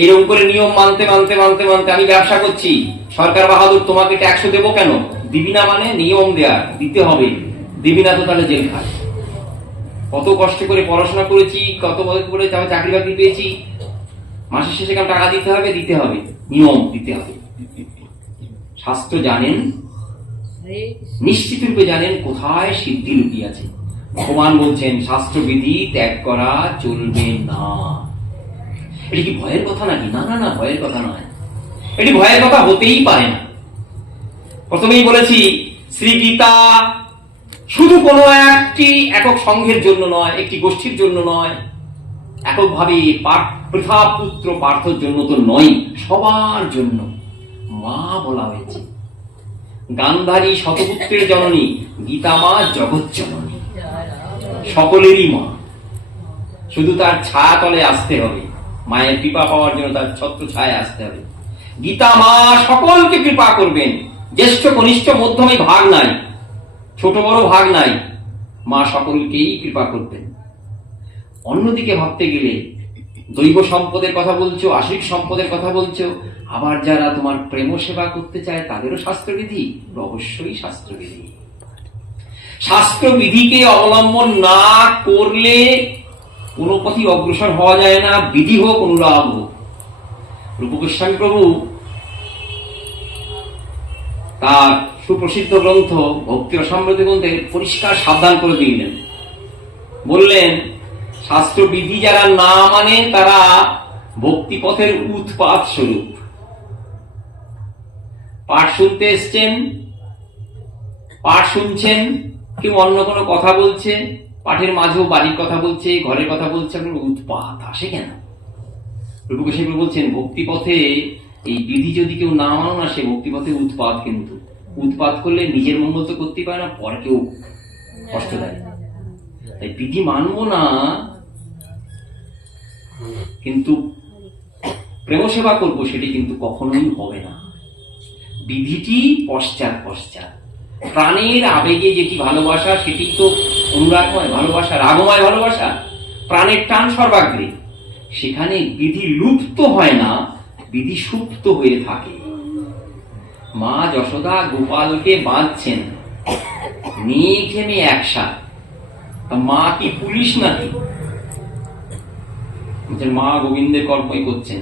এইরকম করে নিয়ম মানতে মানতে মানতে মানতে, আমি ব্যবসা করছি, সরকার বাহাদুর তোমাকে ট্যাক্স দেবো কেন? দিবি না মানে নিয়ম দেয়ার, দিতে হবে, দিবি না তো তাহলে জেল খায়। কত কষ্ট করে পড়াশোনা করেছি, কত বছর করে চাকরি বাকরি পেয়েছি, মাসের শেষে কেন টাকা দিতে হবে? দিতে হবে, নিয়ম দিতে হবে। শাস্ত্র জানেন, নিশ্চিত রূপে জানেন কোথায় সিদ্ধি লুকিয়ে আছে। ভগবান বলছেন শাস্ত্রবিধি ত্যাগ করা চলবে না। এটি কি ভয়ের কথা নাকি? না না না, ভয়ের কথা নয়, এটি ভয়ের কথা হতেই পারে না। প্রথমেই বলেছি শ্রী গীতা শুধু কোনো একটি একক সংঘের জন্য নয়, একটি গোষ্ঠীর জন্য নয়, এককভাবে পৃথা পুত্র পার্থর জন্য তো নয়, সবার জন্য মা বলা হয়েছে। গান্ধারী শতপুত্রের জননী, গীতা মা জগৎ জননী, সকলেরই মা। শুধু তার ছায়া তলে আসতে হবে, মায়ের কৃপা পাওয়ার জন্য তার ছত্র ছায়া আসতে হবে। গীতা মা সকলকে কৃপা করবেন, জ্যেষ্ঠ কনিষ্ঠ মধ্যমে ভাগ নাই, ছোট বড় ভাগ নাই, মা সকলকেই কৃপা করবেন। অন্যদিকে ভাবতে গেলে দৈব সম্পদের কথা বলছো, আশিক সম্পদের কথা বলছো, আবার যারা তোমার প্রেম সেবা করতে চায় তাদেরও শাস্ত্রবিধি, অবশ্যই শাস্ত্রবিধি। শাস্ত্রবিধিকে অবলম্বন না করলে কোনো পথই অগ্রসর হওয়া যায় না, বিধি হোক অনুরাগ হোক। রূপ গোস্বামী প্রভু তার সুপ্রসিদ্ধ গ্রন্থ ভক্তি রসামৃত গ্রন্থে পরিষ্কার সাবধান করে দিলেন, বললেন শাস্ত্রবিধি যারা না মানে তারা ভক্তিপথের উৎপাত স্বরূপ। পাঠ শুনতে এসছেন, পাঠ শুনছেন, কেউ অন্য কোনো কথা বলছে, পাঠের মাঝেও বাড়ির কথা বলছে, ঘরের কথা বলছে, আপনার উৎপাত আসে কেন? প্রভু গোস্বামী বলছেন ভক্তিপথে এই বিধি যদি কেউ না মানো না, সে ভক্তিপথে উৎপাত। কিন্তু উৎপাত করলে নিজের মঙ্গল তো করতে পারে না, পরে কেউ কষ্ট দেয়। তাই বিধি মানবো না, কিন্তু প্রেম সেবা করবো, সেটি কিন্তু কখনোই হবে না। বিধিটি পশ্চাৎ পশ্চাৎ। প্রাণের আবেগে যেটি ভালোবাসা, সেটি তো অনুরাগময় ভালোবাসা, রাগময় ভালোবাসা, প্রাণের টান সর্বাগ্রে। সেখানে বিধি লুপ্ত হয় না, বিধি সুপ্ত হয়ে থাকে। মা যশোদা গোপালকে বাঁধছেন, মেয়ে ঘেমে একসাথ। মা কি পুলিশ নাকি? মা গোবিন্দের কর্মই করছেন।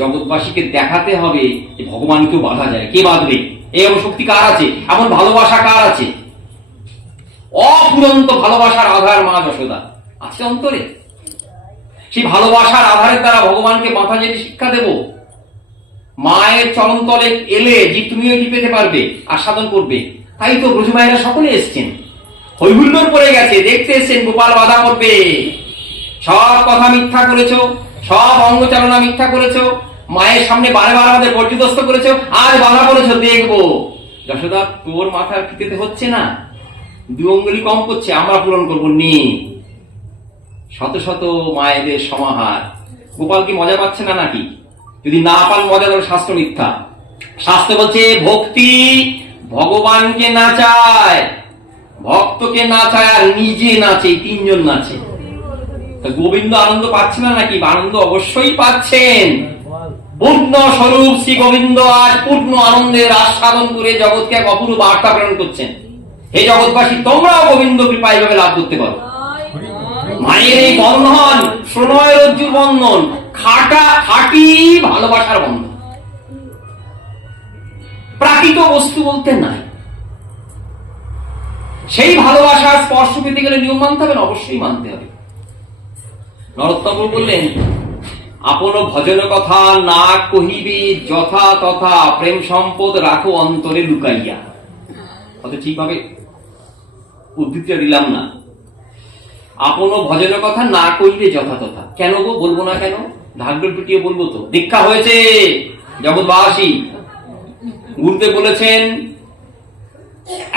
জগৎবাসীকে দেখাতে হবে যে ভগবানকেও বাধা যায়। কে বাঁধবে? এই শক্তি কার আছে? এমন ভালোবাসা কার আছে? অফুরন্ত ভালোবাসার আধার মা যশোদা আছে অন্তরে। সেই ভালোবাসার আধারের দ্বারা ভগবানকে বাঁধা যেতে শিক্ষা দেব। মায়ের চরণতলে এলে যে তুমিও এটি পেতে পারবে, আস্বাদন করবে। তাই তো ব্রজমায়েরা সকলে এসছেন, হৈহুল্লোড় পড়ে গেছে, দেখতে এসছেন গোপাল বাধা করবে। সব কথা মিথ্যা করেছো, সব অঙ্গচালনা মিথ্যা করেছো, মায়ের সামনে বারে বারে আমাদের বর্জিদস্ত করেছো, আজ বাধা করেছো, দেখবো। যশোদা, তোর মাথার ফিতেতে হচ্ছে না, 2 অঙ্গুলি কম করছে, আমরা পূরণ করবো নে। শত শত মায়েদের সমাহার। গোপাল কি মজা পাচ্ছে না নাকি? যদি না পান মজা, তাহলে শাস্ত্র মিথ্যা। শাস্ত্র বলছে ভক্তি ভগবানকে নাচায়, ভক্তকে নাচায়, আর নিজে নাচে, 3 জন নাচে। গোবিন্দ আনন্দ পাচ্ছে না নাকি? আনন্দ অবশ্যই পাচ্ছেন। পূর্ণ স্বরূপ শ্রী গোবিন্দ আজ পূর্ণ আনন্দের আস্বাদন করে জগৎকে এক অপূর্ব বার্তা প্রেরণ করছেন। হে জগৎবাসী, তোমরাও গোবিন্দ কৃপা এইভাবে লাভ করতে পারো। মায়ের এই বন্ধন প্রণয় রজ্জুর বন্ধন, খাঁটি ভালোবাসার বন্ধন। প্রাকৃত বস্তু বলতে নাই। সেই ভালোবাসার স্পর্শ পেতে গেলে নিয়ম মানতে হবে না? অবশ্যই মানতে হবে। নরোত্তম বললেন, আপন ভজন কথা না কহিবে যথা তথা, প্রেম সম্পদ রাখো অন্তরে লুকাইয়া। কত ঠিকভাবে উদ্ধৃতিটা দিলাম না? আপন ভজন কথা না কহিবে যথা তথা। কেন গো বলবো না কেন? ঢাকঢোল পিটিয়ে বলবো তো। দীক্ষা হয়েছে জগৎবাসী, গুরুদেব বলেছেন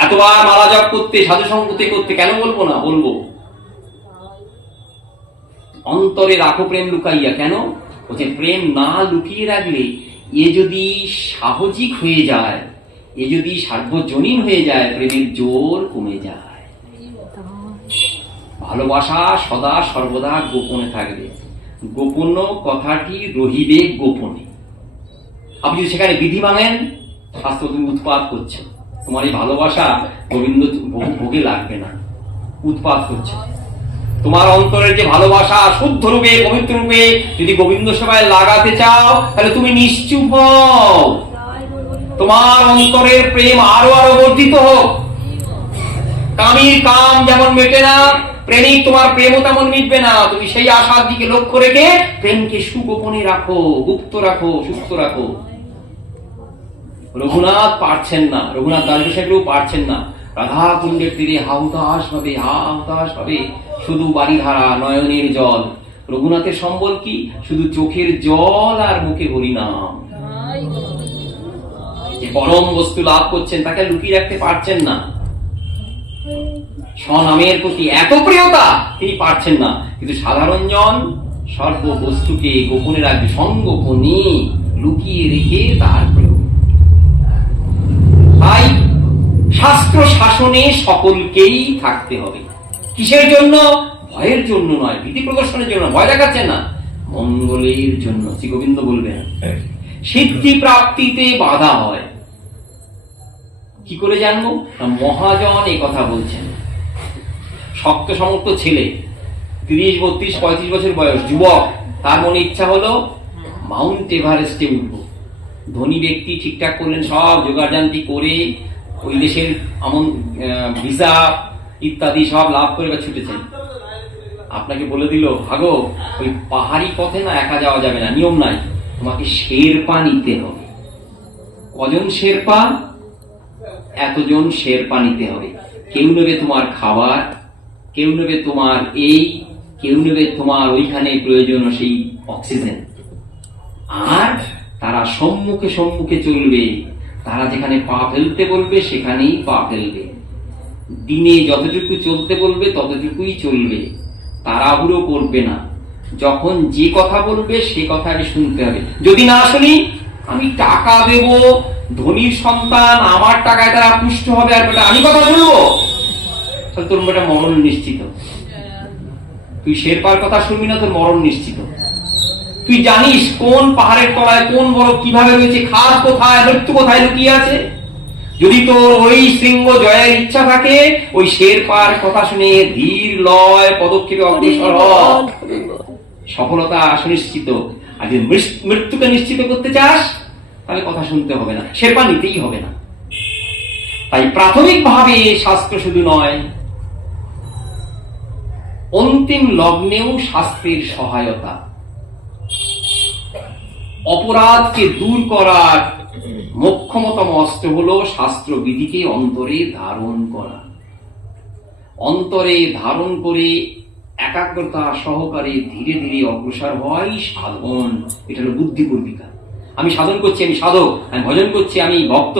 এতবার মালা জপ করতে, সাধু সংগতি করতে, কেন বলবো না? বলবো। অন্তরে রাখো প্রেম লুকাইয়া। কেন বলছে? প্রেম না লুকিয়ে রাখলে এ যদি সাহজিক হয়ে যায়, এ যদি সার্বজনীন হয়ে যায়, প্রেমের জোর কমে যায়। ভালোবাসা সদা সর্বদা গোপনে থাকবে, গোপন কথাটি রহিবে গোপনে। আপনি যদি সেখানে বিধি মানেন, শাস্ত্র তুমি উৎপাত করছো। তোমার এই ভালোবাসা গোবিন্দ ভোগে লাগবে না, উৎপাত করছো। তোমার অন্তরের যে ভালোবাসা শুদ্ধ রূপে, পবিত্র রূপে যদি গোবিন্দ সেবায় লাগাতে চাও, তাহলে তুমি নিশ্চুপ হও। তোমার অন্তরের প্রেম আরো আরো বর্ধিত হোক। কামীর কাম যেমন মেটে না, প্রেমিক তোমার প্রেমও তেমন মিটবে না। তুমি সেই আশার দিকে লক্ষ্য রেখে প্রেমকে সুগোপনে রাখো, গুপ্ত রাখো, সুপ্ত রাখো। রঘুনাথ পারছেন না, রঘুনাথ দাস সাহেবও পারছেন না। রাধা কুণ্ডের তীরে হাহুতাশ ভাবে শুধু বাড়িধারা, নয়নের জল। রঘুনাথের সম্বল কি? শুধু চোখের জল আর মুখে হরিনাম। যে পরম বস্তু লাভ করছেন, তাকে লুকিয়ে রাখতে পারছেন না। স্বনামের প্রতি এত প্রিয়তা তিনি পারছেন না। কিন্তু সাধারণ জন সর্ব বস্তুকে গোপনে রাখবে, সংগোপনে লুকিয়ে রেখে তার প্রিয়। তাই শাস্ত্র শাসনে সকলকেই থাকতে হবে। কিসের জন্য? ভয়ের জন্য নয়, ভীতি প্রদর্শনের জন্য। ভয় দেখাচ্ছেন না, মঙ্গলের জন্য। শ্রী গোবিন্দ বলবেন সিদ্ধি প্রাপ্তিতে বাধা হয়। কি করে জানবো? মহাজন এই কথা বলছেন। শক্ত সমর্থ ছেলে, 30, 32, 35 বছর বয়স, যুবক, তার মনে ইচ্ছা হলো মাউন্ট এভারেস্টে উঠব। ধনী ব্যক্তি ঠিকঠাক করলেন, সব জোগাড়জান্তি করে ওই দেশের ভিসা ইত্যাদি সব লাভ করে ছুটেছেন। আপনাকে বলে দিল, ভাগো ওই পাহাড়ি পথে না একা যাওয়া যাবে না, নিয়ম নাই, তোমাকে শেরপা নিতে হবে। কজন শেরপা? এতজন শেরপা নিতে হবে। কেউ নেবে তোমার খাবার, কেউ নেবে তোমার কেউ নেবে তোমার ওইখানে প্রয়োজনীয় সেই অক্সিজেন। আর তারা সম্মুখে সম্মুখে চলবে, তারা যেখানে পা ফেলতে বলবে সেখানেই পা ফেলবে, দিনে যতটুকু চলতে বলবে ততটুকুই চলবে, তাড়াহুড়ো করবে না। যখন যে কথা বলবে সে কথা আমি শুনতে হবে। যদি না শুনি, আমি টাকা দেব, ধনীর সন্তান, আমার টাকায় তারা পুষ্ট হবে, আর বেটা আমি কথা শুনবো, তাহলে তোর বেটা মরণ নিশ্চিত। তুই শেরপার কথা শুনবি না, তোর মরণ নিশ্চিত। তুই জানিস কোন পাহাড়ের তলায় কোন বরফ কিভাবে রয়েছে, খাস কোথায়, মৃত্যু কোথায় লুকিয়ে আছে। যদি তোর ওই শৃঙ্গ জয়ের ইচ্ছা থাকে, ওই শেরপার কথা শুনে ধীর লয় পদক্ষেপে অগ্রসর হ, সফলতা সুনিশ্চিত। আর যদি মৃত্যুকে নিশ্চিত করতে চাস, তাহলে কথা শুনতে হবে না, শেরপা নিতেই হবে না। তাই প্রাথমিকভাবে শাস্ত্র শুধু নয়, অন্তিম লগ্নেও শাস্ত্রের সহায়তা। অপরাধকে দূর করার মোক্ষমতম অস্ত্র হলো শাস্ত্র বিধিকে অন্তরে ধারণ করা। অন্তরে ধারণ করে একাগ্রতা সহকারে ধীরে ধীরে অগ্রসর হওয়াই সাধন। এটা হলো বুদ্ধিপূর্বিকা। আমি সাধন করছি, আমি সাধক, আমি ভজন করছি, আমি ভক্ত,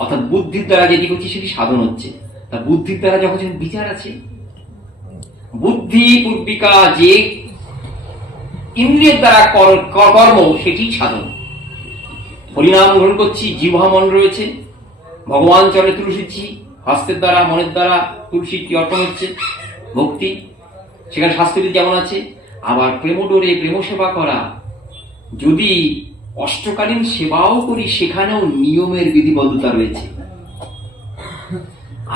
অর্থাৎ বুদ্ধির দ্বারা যেটি করছি সেটি সাধন হচ্ছে। তা বুদ্ধির দ্বারা যখন বিচার আছে, বুদ্ধি পূর্বিকা যে ইন্দ্রিয়ের দ্বারা কর্ম, সেটি সাধন। হরিনাম গ্রহণ করছি, জিহ্বা মন রয়েছে, ভগবান চরণে তুলসীছি, হস্তের দ্বারা মনের দ্বারা তুলসীটি অর্পণ হচ্ছে, ভক্তি, সেখানে শাস্ত্রবিধি যেমন আছে। আবার প্রেমডোরে প্রেম সেবা করা, যদি অষ্টকালীন সেবাও করি সেখানেও নিয়মের বিধিবদ্ধতা রয়েছে।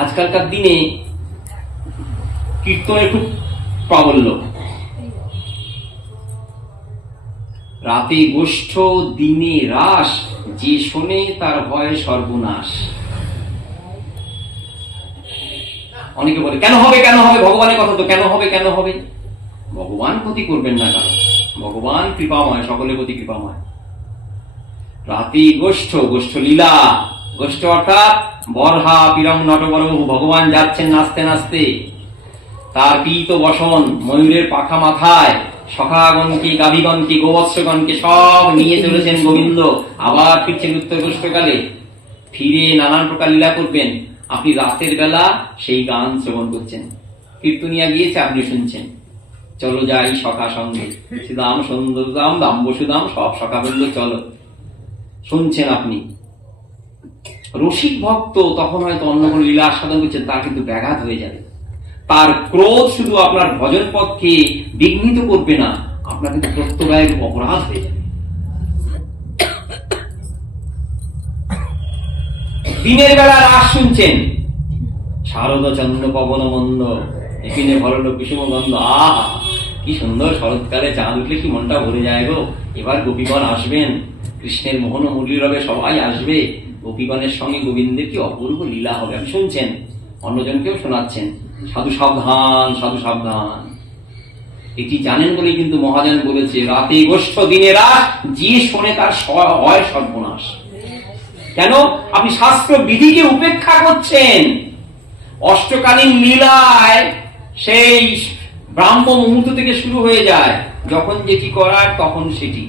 আজকালকার দিনে কীর্তনের খুব প্রাবল্য। রাতে গোষ্ঠ দিনে রাস, যে শোনে তার ভয় সর্বনাশ। অনেকে বলে কেন হবে, কেন হবে, ভগবানের কথা তো, কেন হবে, কেন হবে। ভগবান ক্ষতি করবেন না কারণ, ভগবান কৃপাময়, সকলের প্রতি কৃপাময়। রাতে গোষ্ঠ, গোষ্ঠ লীলা, গোষ্ঠ অর্থাৎ বরহা পিরং নটবরবহু, ভগবান যাচ্ছেন নাচতে নাচতে, তার পীত বসন, ময়ূরের পাখা মাথায়, সখাগণকে, গাভীগণকে, গোবৎসগণকে সব নিয়ে চলেছেন গোবিন্দ। আবার ফিরছেন উত্তর গোষ্ঠকালে, ফিরে নানান প্রকার লীলা করবেন। আপনি রাতের বেলা সেই গান শ্রবণ করছেন, কীর্তনিয়া গিয়েছে, আপনি শুনছেন। চলো যাই সখা সঙ্গে, শ্রীদাম সুন্দরদাম দাম বসুদাম, সব সখা বলল চলো, শুনছেন আপনি। রসিক ভক্ত তখন হয়তো অন্য কোন লীলা আস্বাদন করছেন, তার কিন্তু ব্যাঘাত হয়ে যাবে। তার ক্রোধ শুধু আপনার ভজন পথকে বিঘ্নিত করবে না, আপনার কিন্তু প্রত্যবায়ের অপরাধ হয়ে যাবে। দিনের বেলা রাস শুনছেন, শারদ চন্দ্র পবন মন্দ, এখানে ভরল কুসুম গন্ধ, আহা কি সুন্দর, শরৎকালে চাঁদ উঠলে কি মনটা ভরে যায় গো। এবার গোপীগণ আসবেন, কৃষ্ণের মোহন মুরলী রবে, সবাই আসবে, গোপীগণের সঙ্গে গোবিন্দের কি অপূর্ব লীলা হবে। আপনি শুনছেন, অন্যজনকেও শোনাচ্ছেন, সাধু সাবধান, সাধু সাবধান। এটি জানেন বলেই কিন্তু মহাজন বলেছে, রাতে গোষ্ঠ দিনে রাত, যে শোনে তার হয় সর্বনাশ। কেন? আপনি শাস্ত্র বিধিকে উপেক্ষা করছেন। অষ্টকালীন লীলায় সেই ব্রাহ্ম মুহূর্ত থেকে শুরু হয়ে যায়, যখন যেটি করার তখন সেটি।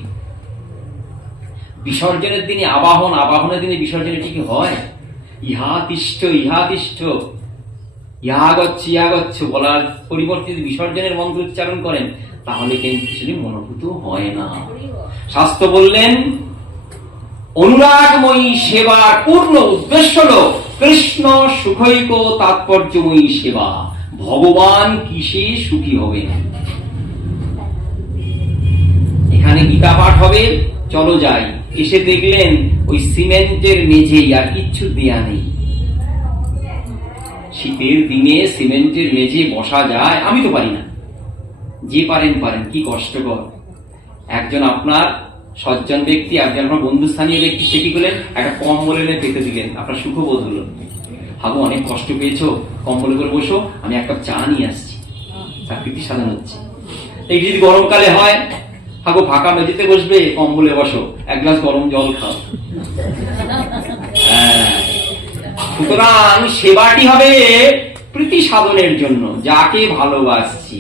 বিসর্জনের দিনে আবাহন, আবাহনের দিনে বিসর্জনে ঠিক হয়, ইহা তিষ্ঠ ইহা তিষ্ঠ, ইহা গচ্ছ ইহা গচ্ছ বলার পরিবর্তে বিসর্জনের মন্ত্র উচ্চারণ করেন, তাহলে কিন্তু সেটি মনোভূত হয় না। শাস্ত্র বললেন, অনুরাগময়ী সেবার পূর্ণ উদ্দেশ্য হল কৃষ্ণ সুখৈক তাৎপর্যময়ী সেবা। ভগবান কিসে সুখী হবে? এখানে গীতা পাঠ হবে, চলো যাই, এসে দেখলেন ওই সিমেন্টের মেঝেই, আর কিচ্ছু দেয়া নেই। শীতের দিনে সিমেন্টের মেঝে বসা যায়? আমি তো পারি না, যে পারেন পারেন, কি কষ্টকর। একজন আপনার সজ্জন ব্যক্তি, একজন আপনার বন্ধুস্থানীয় ব্যক্তি, সে কি করলেন, একটা কম্বল এনে পেতে দিলেন, আপনার সুখবোধ হলো। ভাবো অনেক কষ্ট পেয়েছো, কম্বলে করে বসো, আমি এক কাপ চা নিয়ে আসছি। তার প্রীতি সাধন হচ্ছে। এই যদি গরমকালে হয়, থাকো ফাঁকা মেঝেতে বসবে, কম্বলে বসো, এক গ্লাস গরম জল খাও। সুতরাং সেবাটি হবে প্রীতি সাধনের জন্য, যাকে ভালোবাসছি।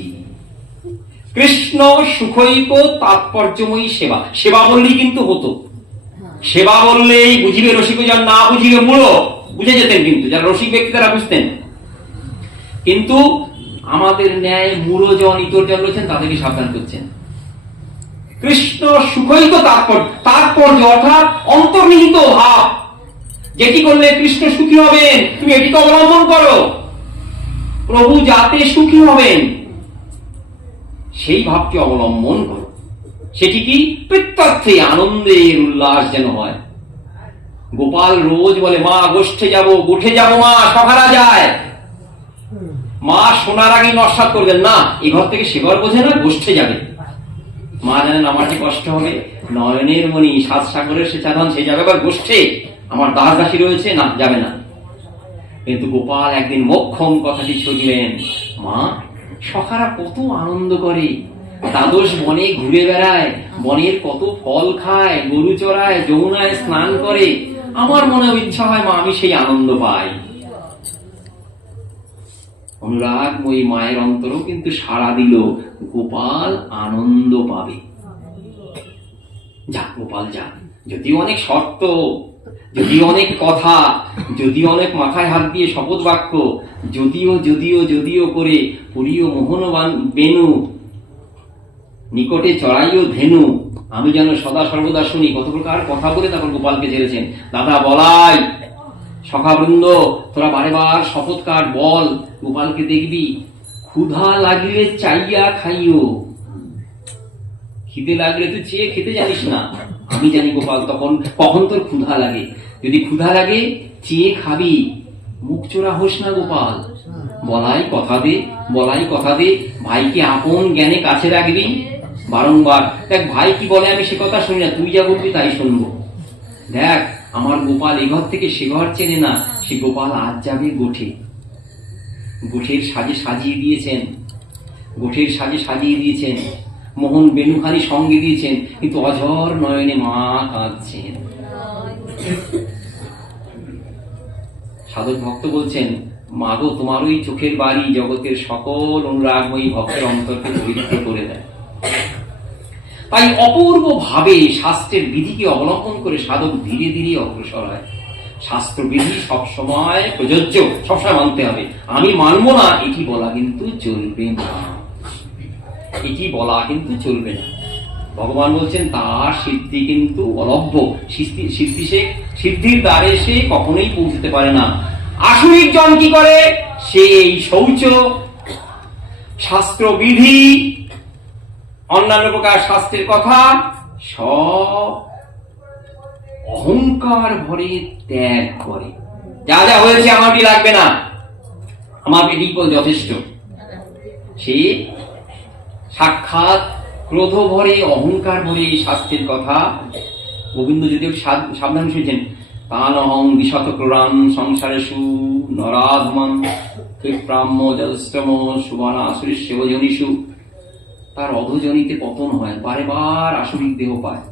কৃষ্ণ সুখৈক তাৎপর্যময়ী সেবা। সেবা বললেই কিন্তু হতো, সেবা বললেই বুঝিবে রসিক, যার না বুঝিবে মূঢ়, বুঝে যেতেন। কিন্তু যারা রসিক ব্যক্তি তারা বুঝতেন। কিন্তু আমাদের ন্যায় মূঢ়জন ইতরজন রয়েছেন, তাদেরকে সাবধান করছেন। কৃষ্ণ সুখৈক তাৎপর্য অর্থাৎ অন্তর্নিহিত ভাব, যেটি করলে কৃষ্ণ সুখী হবেন, তুমি এটিকে অবলম্বন করো। প্রভু যাতে সুখী হবেন সেই ভাবকে অবলম্বন করো। সেটি কি? প্রত্যর্থে আনন্দের উল্লাস যেন হয়। গোপাল রোজ বলে, মা গোষ্ঠে যাব, গোঠে যাব, মা সখারা যায়। মা শোনার আগে নস্বাত করবেন না, এ ঘর থেকে সে ঘর বোঝে না, গোষ্ঠে যাবে। মা জানেন আমার যে কষ্ট হবে, নয়নের মণি সাত সাগরের সে চাঁদন, সে যাবে আবার গোষ্ঠে, আমার দাস দাসী রয়েছে, না যাবে না। কিন্তু গোপাল একদিন মোক্ষম কথাটি ছড়িলেন, মা সখারা কত আনন্দ করে, দ্বাদশ বনে ঘুরে বেড়ায়, বনের কত ফল খায়, গরু চড়ায়, যমুনায় স্নান করে, আমার মনে ইচ্ছা হয় মা আমি সেই আনন্দ পাই। অনুরাগময়ী মায়ের অন্তরও কিন্তু সাড়া দিল, গোপাল আনন্দ পাবে। যা গোপাল যা, যদিও অনেক শর্ত, যদিও অনেক কথা, যদিও অনেক মাথায় হাত দিয়ে শপথ বাক্য, যদিও যদিও যদিও করে পুরীয় মোহনবান বেনু, নিকটে চড়াইও ধেনু, আমি যেন সদা সর্বদা শুনি, কত প্রকার কথা বলে তারপর গোপালকে ছেড়েছেন। দাদা বলাই, সখাবৃন্দ তোরা বারে বার শপথ কাট, বল গোপালকে দেখবি, ক্ষুধা লাগলে চাইয়া খাইও। খিদে লাগলে তুই চেয়ে খেতে জানিস না, আমি জানি গোপাল তখন কখন তোর ক্ষুধা লাগে। যদি ক্ষুধা লাগে চেয়ে খাবি, মুখ চোরা হোস না গোপাল। বলাই কথা দে, বলাই কথা দে, ভাইকে আপন জ্ঞানে কাছে রাখবি বারংবার। দেখ ভাই কি বলে আমি সে কথা শুনি না, তুই যা বলবি তাই শুনবো। দেখ আমার গোপাল এ ঘর থেকে সে ঘর চেনে না, সে গোপাল আজ যাবে গোঠে। গোঠের সাজে সাজিয়ে দিয়েছেন, গোঠের সাজে সাজিয়ে দিয়েছেন, মোহন বেনুখানি সঙ্গে দিয়েছেন, কিন্তু অঝর নয়নে মা কাঁদছেন। সাধক ভক্ত বলছেন, মাগো তোমার ওই চোখের বাড়ি জগতের সকল অনুরাগময়ী ভক্তের অন্তরকে পবিত্র করে দেয়। তাই অপূর্ব ভাবে শাস্ত্রের বিধিকে অবলম্বন করে সাধক ধীরে ধীরে অগ্রসর হয়। শাস্ত্র বিধি সবসময় প্রযোজ্য, সবসময় মানতে হবে। আমি মানবো না এটি বলা কিন্তু চলবে না, এটি বলা কিন্তু চলবে না। ভগবান বলছেন তার সিদ্ধি কিন্তু অলভ্য, সিদ্ধির দ্বারে সে কখনোই পৌঁছতে পারে না। আসরিক জন কি করে? সে এই শৌচ, শাস্ত্র বিধি, অন্যান্য প্রকার শাস্ত্রের কথা সব অহংকার ভরে ত্যাগ করে। যা যা হয়েছে আমার কি লাগবে না, আমার এটি যথেষ্ট। সে সাক্ষাৎ ক্রোধ ভরে, অহংকার ভরে শাস্ত্রের কথা। গোবিন্দ যদিও সাবধান শুনেছেন, তানহং বিশত ক্রোড়ান সংসারেষু নরাধমান ক্ষিপ্রাম্য যদষ্টম সুবর্ণা আসুরিষ্যেব জনিষু। তার অধোজনিতে পতন হয়, বারে বার আসরিক দেহ পায়,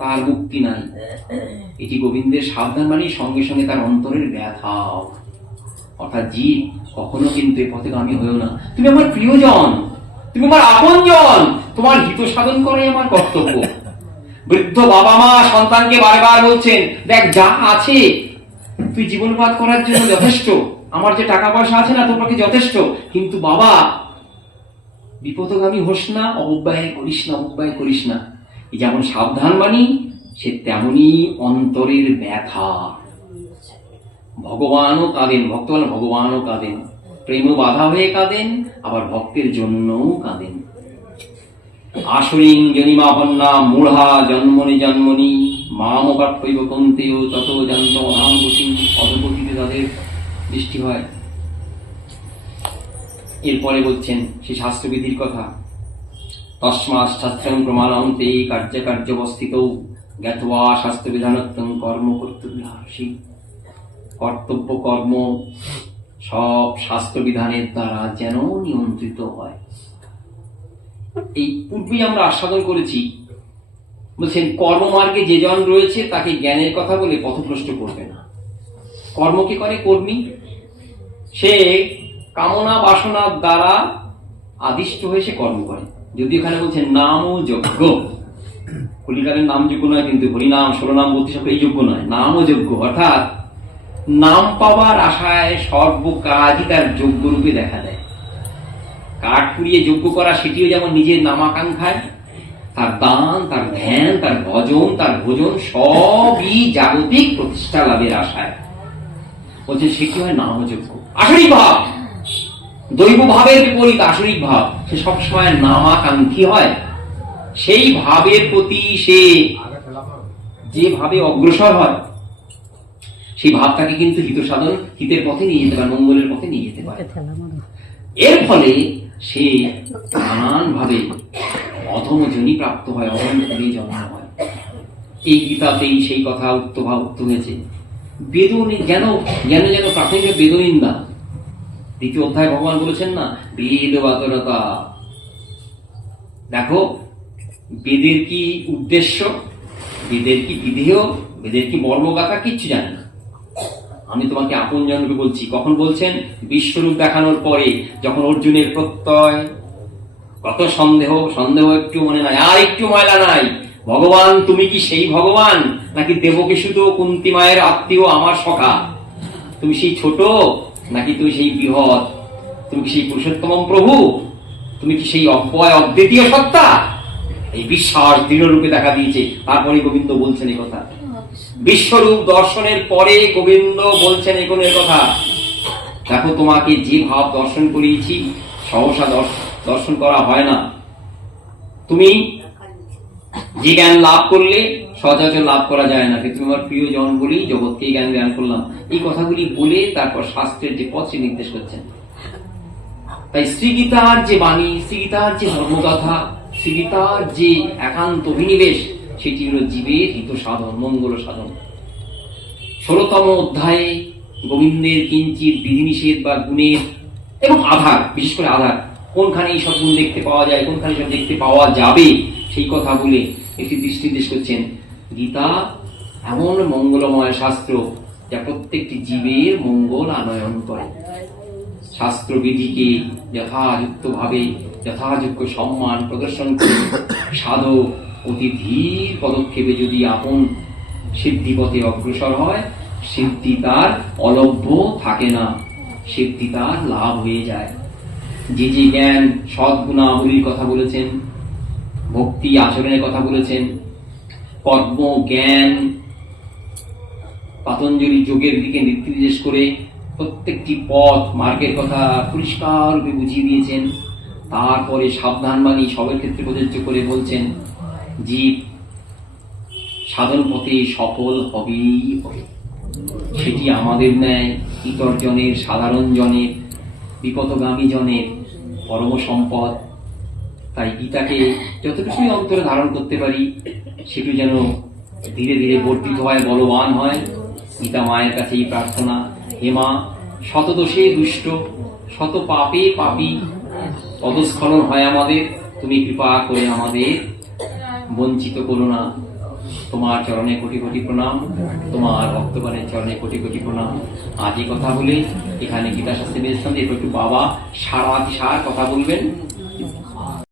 তার মুক্তি নাই। এটি গোবিন্দের সাবধান বাণী, সঙ্গে সঙ্গে তার অন্তরের ব্যথা। অর্থাৎ জীব কখনো কিন্তু এ পথেগামী হয়েও না। তুমি আমার প্রিয়জন, তুমি আমার আপনজন, তোমার হিত সাধন করাই আমার কর্তব্য। বৃদ্ধ বাবা মা সন্তানকে বারবার বলছেন, দেখ যা আছে তুই জীবনপাত করার জন্য যথেষ্ট, আমার যে টাকা পয়সা আছে না তোর পক্ষে যথেষ্ট, কিন্তু বাবা বিপদগামী হোস না, অবব্যয় করিস না, অবব্যয় করিস না। এই যেমন সাবধান বাণী, সে তেমনি অন্তরের ব্যথা। ভগবানও কাঁদেন, ভক্ত বলেন ভগবানও কাঁদেন, প্রেম বাধা হয়ে কাঁদেন, আবার ভক্তের জন্যও কাঁদেন। আসরিং জনিমাপন্না মূঢ়া জন্মনি জন্মনি মামকাপ্যৈব কন্তেয় তত যন্ত অনামগতি। অধপতিতে তাদের দৃষ্টি হয়। এরপরে বলছেন সেই শাস্ত্রবিধির কথা, তস্মাৎ শাস্ত্রং প্রমাণং তে কার্যকার্যবস্থিত জ্ঞাত্বা শাস্ত্রবিধানত্বং কর্ম কর্তব্য। কর্তব্য কর্ম সব শাস্ত্রবিধানের দ্বারা যেন নিয়ন্ত্রিত হয়। এই পূর্বেই আমরা আস্বাদন করেছি, বলছেন কর্মমার্গে যে জন রয়েছে তাকে জ্ঞানের কথা বলে পথভ্রষ্ট করবে না। কর্মকে করে কর্মী, সে কামনা বাসনার দ্বারা আদিষ্ট হয়ে সে কর্ম করে। যদি এখানে বলছেন নাম ও যজ্ঞ, কলিকালের নাম যোগ্য নয়, কিন্তু হরিনাম 16 নাম 32 এই যোগ্য নয়, নাম ও যজ্ঞ, অর্থাৎ নাম পাওয়ার আশায় সর্ব কাজই তার যোগ্য রূপে দেখা দেয়। কাঠ পুড়িয়ে যজ্ঞ করা সেটিও যেমন নিজের নামাকাঙ্ক্ষায়, তার দান, তার ধ্যান, তার ভজন, তার ভোজন সবই জাগতিক প্রতিষ্ঠা লাভের আশায়। বলছে সে কি হয়? নামযোগ্য। আসরিক ভাব, দৈব ভাবের বিপরীত আসরিক ভাব, সে সবসময় নামাকাঙ্ক্ষী হয়। সেই ভাবের প্রতি সে যে ভাবে অগ্রসর হয়, সেই ভাবটাকে কিন্তু হিত সাধন, হিতের পথে নিয়ে যেতে পারে, মঙ্গলের পথে নিয়ে যেতে পারে। এর ফলে সে নানান ভাবে অধমজনী প্রাপ্ত হয়, অধমজনী জন্ম হয়। এই গীতাতেই সেই কথা উক্ত হয়েছে। জ্ঞান যেন প্রাথমিক বেদনিন্দা। 2য় অধ্যায় ভগবান বলেছেন না, বেদ বাতরতা। দেখো বেদের কি উদ্দেশ্য, বেদের কি বিধেয়, বেদের কি মর্মগাথা কিচ্ছু জানে না। আমি তোমাকে আপন জনকে বলছি। কখন বলছেন? বিশ্বরূপ দেখানোর পরে, যখন অর্জুনের প্রত্যয়, কত সন্দেহ একটু মনে নাই, আর একটু ময়লা নাই। ভগবান তুমি কি সেই ভগবান, নাকি দেবকী শুধু কুন্তি মায়ের আত্মীয়, আমার সখা? তুমি সেই ছোট, নাকি তুমি সেই বৃহৎ? তুমি কি সেই পুরুষোত্তম প্রভু? তুমি কি সেই অব্যয় অদ্বিতীয় সত্তা? এই বিশ্বাস দৃঢ় রূপে দেখা দিয়েছে। তারপরে গোবিন্দ বলছেন এই কথা। বিশ্বরূপ দর্শনের পরে গোবিন্দ বলছেন এই কথা। দেখো তোমাকে যে ভাব দর্শন করিয়েছি, সহসা দর্শন করা হয় না। তুমি যে জ্ঞান লাভ করলে সচরাচর লাভ করা যায় না, কিন্তু আমার প্রিয় জন বলেই জগৎকে জ্ঞান করলাম। এই কথাগুলি বলে তারপর শাস্ত্রের যে পথ সে নির্দেশ করছেন। তাই শ্রীগীতার যে বাণী, শ্রীগীতার যে ধর্মকথা, শ্রীগীতার যে একান্ত অভিনিবেশ, সেটি হল জীবের হিত সাধন, মঙ্গল সাধন। 16তম অধ্যায়ে গোবিন্দের কিঞ্চিত বিধিনিষেধ বা গুণের এবং আধার, বিশেষ করে আধার, কোনখানে এই সব গুণ দেখতে পাওয়া যায়, কোনখানে সব দেখতে পাওয়া যাবে, সেই কথা বলে একটি দৃষ্টি নির্দেশ করছেন। গীতা এমন মঙ্গলময় শাস্ত্র যা প্রত্যেকটি জীবের মঙ্গল আনয়ন করে। শাস্ত্রবিধিকে যথাযুক্তভাবে যথাযোগ্য সম্মান প্রদর্শন করে সাধক অতি ধীর পদক্ষেপে যদি আপন সিদ্ধিপথে অগ্রসর হয়, সিদ্ধি তার অলভ্য থাকে না, সিদ্ধি তার লাভ হয়ে যায়। যে যে জ্ঞান সদ্গুণাবলীর কথা বলেছেন, ভক্তি আচরণের কথা বলেছেন, কর্ম জ্ঞান পাতঞ্জলি যোগের দিকে নির্দেশ করে প্রত্যেকটি পথ মার্গের কথা পরিষ্কার রূপে বুঝিয়ে দিয়েছেন। তারপরে সাবধান বাণী সবের ক্ষেত্রে প্রযোজ্য করে বলছেন, জীব সাধন পথে সফল হবেই হবে। সেটি আমাদের ন্যায় ইতর জনের, সাধারণ জনের, বিপদগামী জনের পরম সম্পদ। তাই গীতাকে যতটুকুই অন্তরে ধারণ করতে পারি, সেটি যেন ধীরে ধীরে বর্ধিত হয়, বলবান হয়। গীতা মায়ের কাছেই প্রার্থনা, হে মা, শত দোষে দুষ্ট, শত পাপে পাপী, পদস্খলন হয় আমাদের, তুমি কৃপা করে আমাদের বঞ্চিত করো না। তোমার চরণে কোটি কোটি প্রণাম, তোমার ভক্তগণের চরণে কোটি কোটি প্রণাম। আজ এই কথা বলে এখানে গীতা শাস্ত্রে বেশ একটু বাবা সার কথা বলবেন।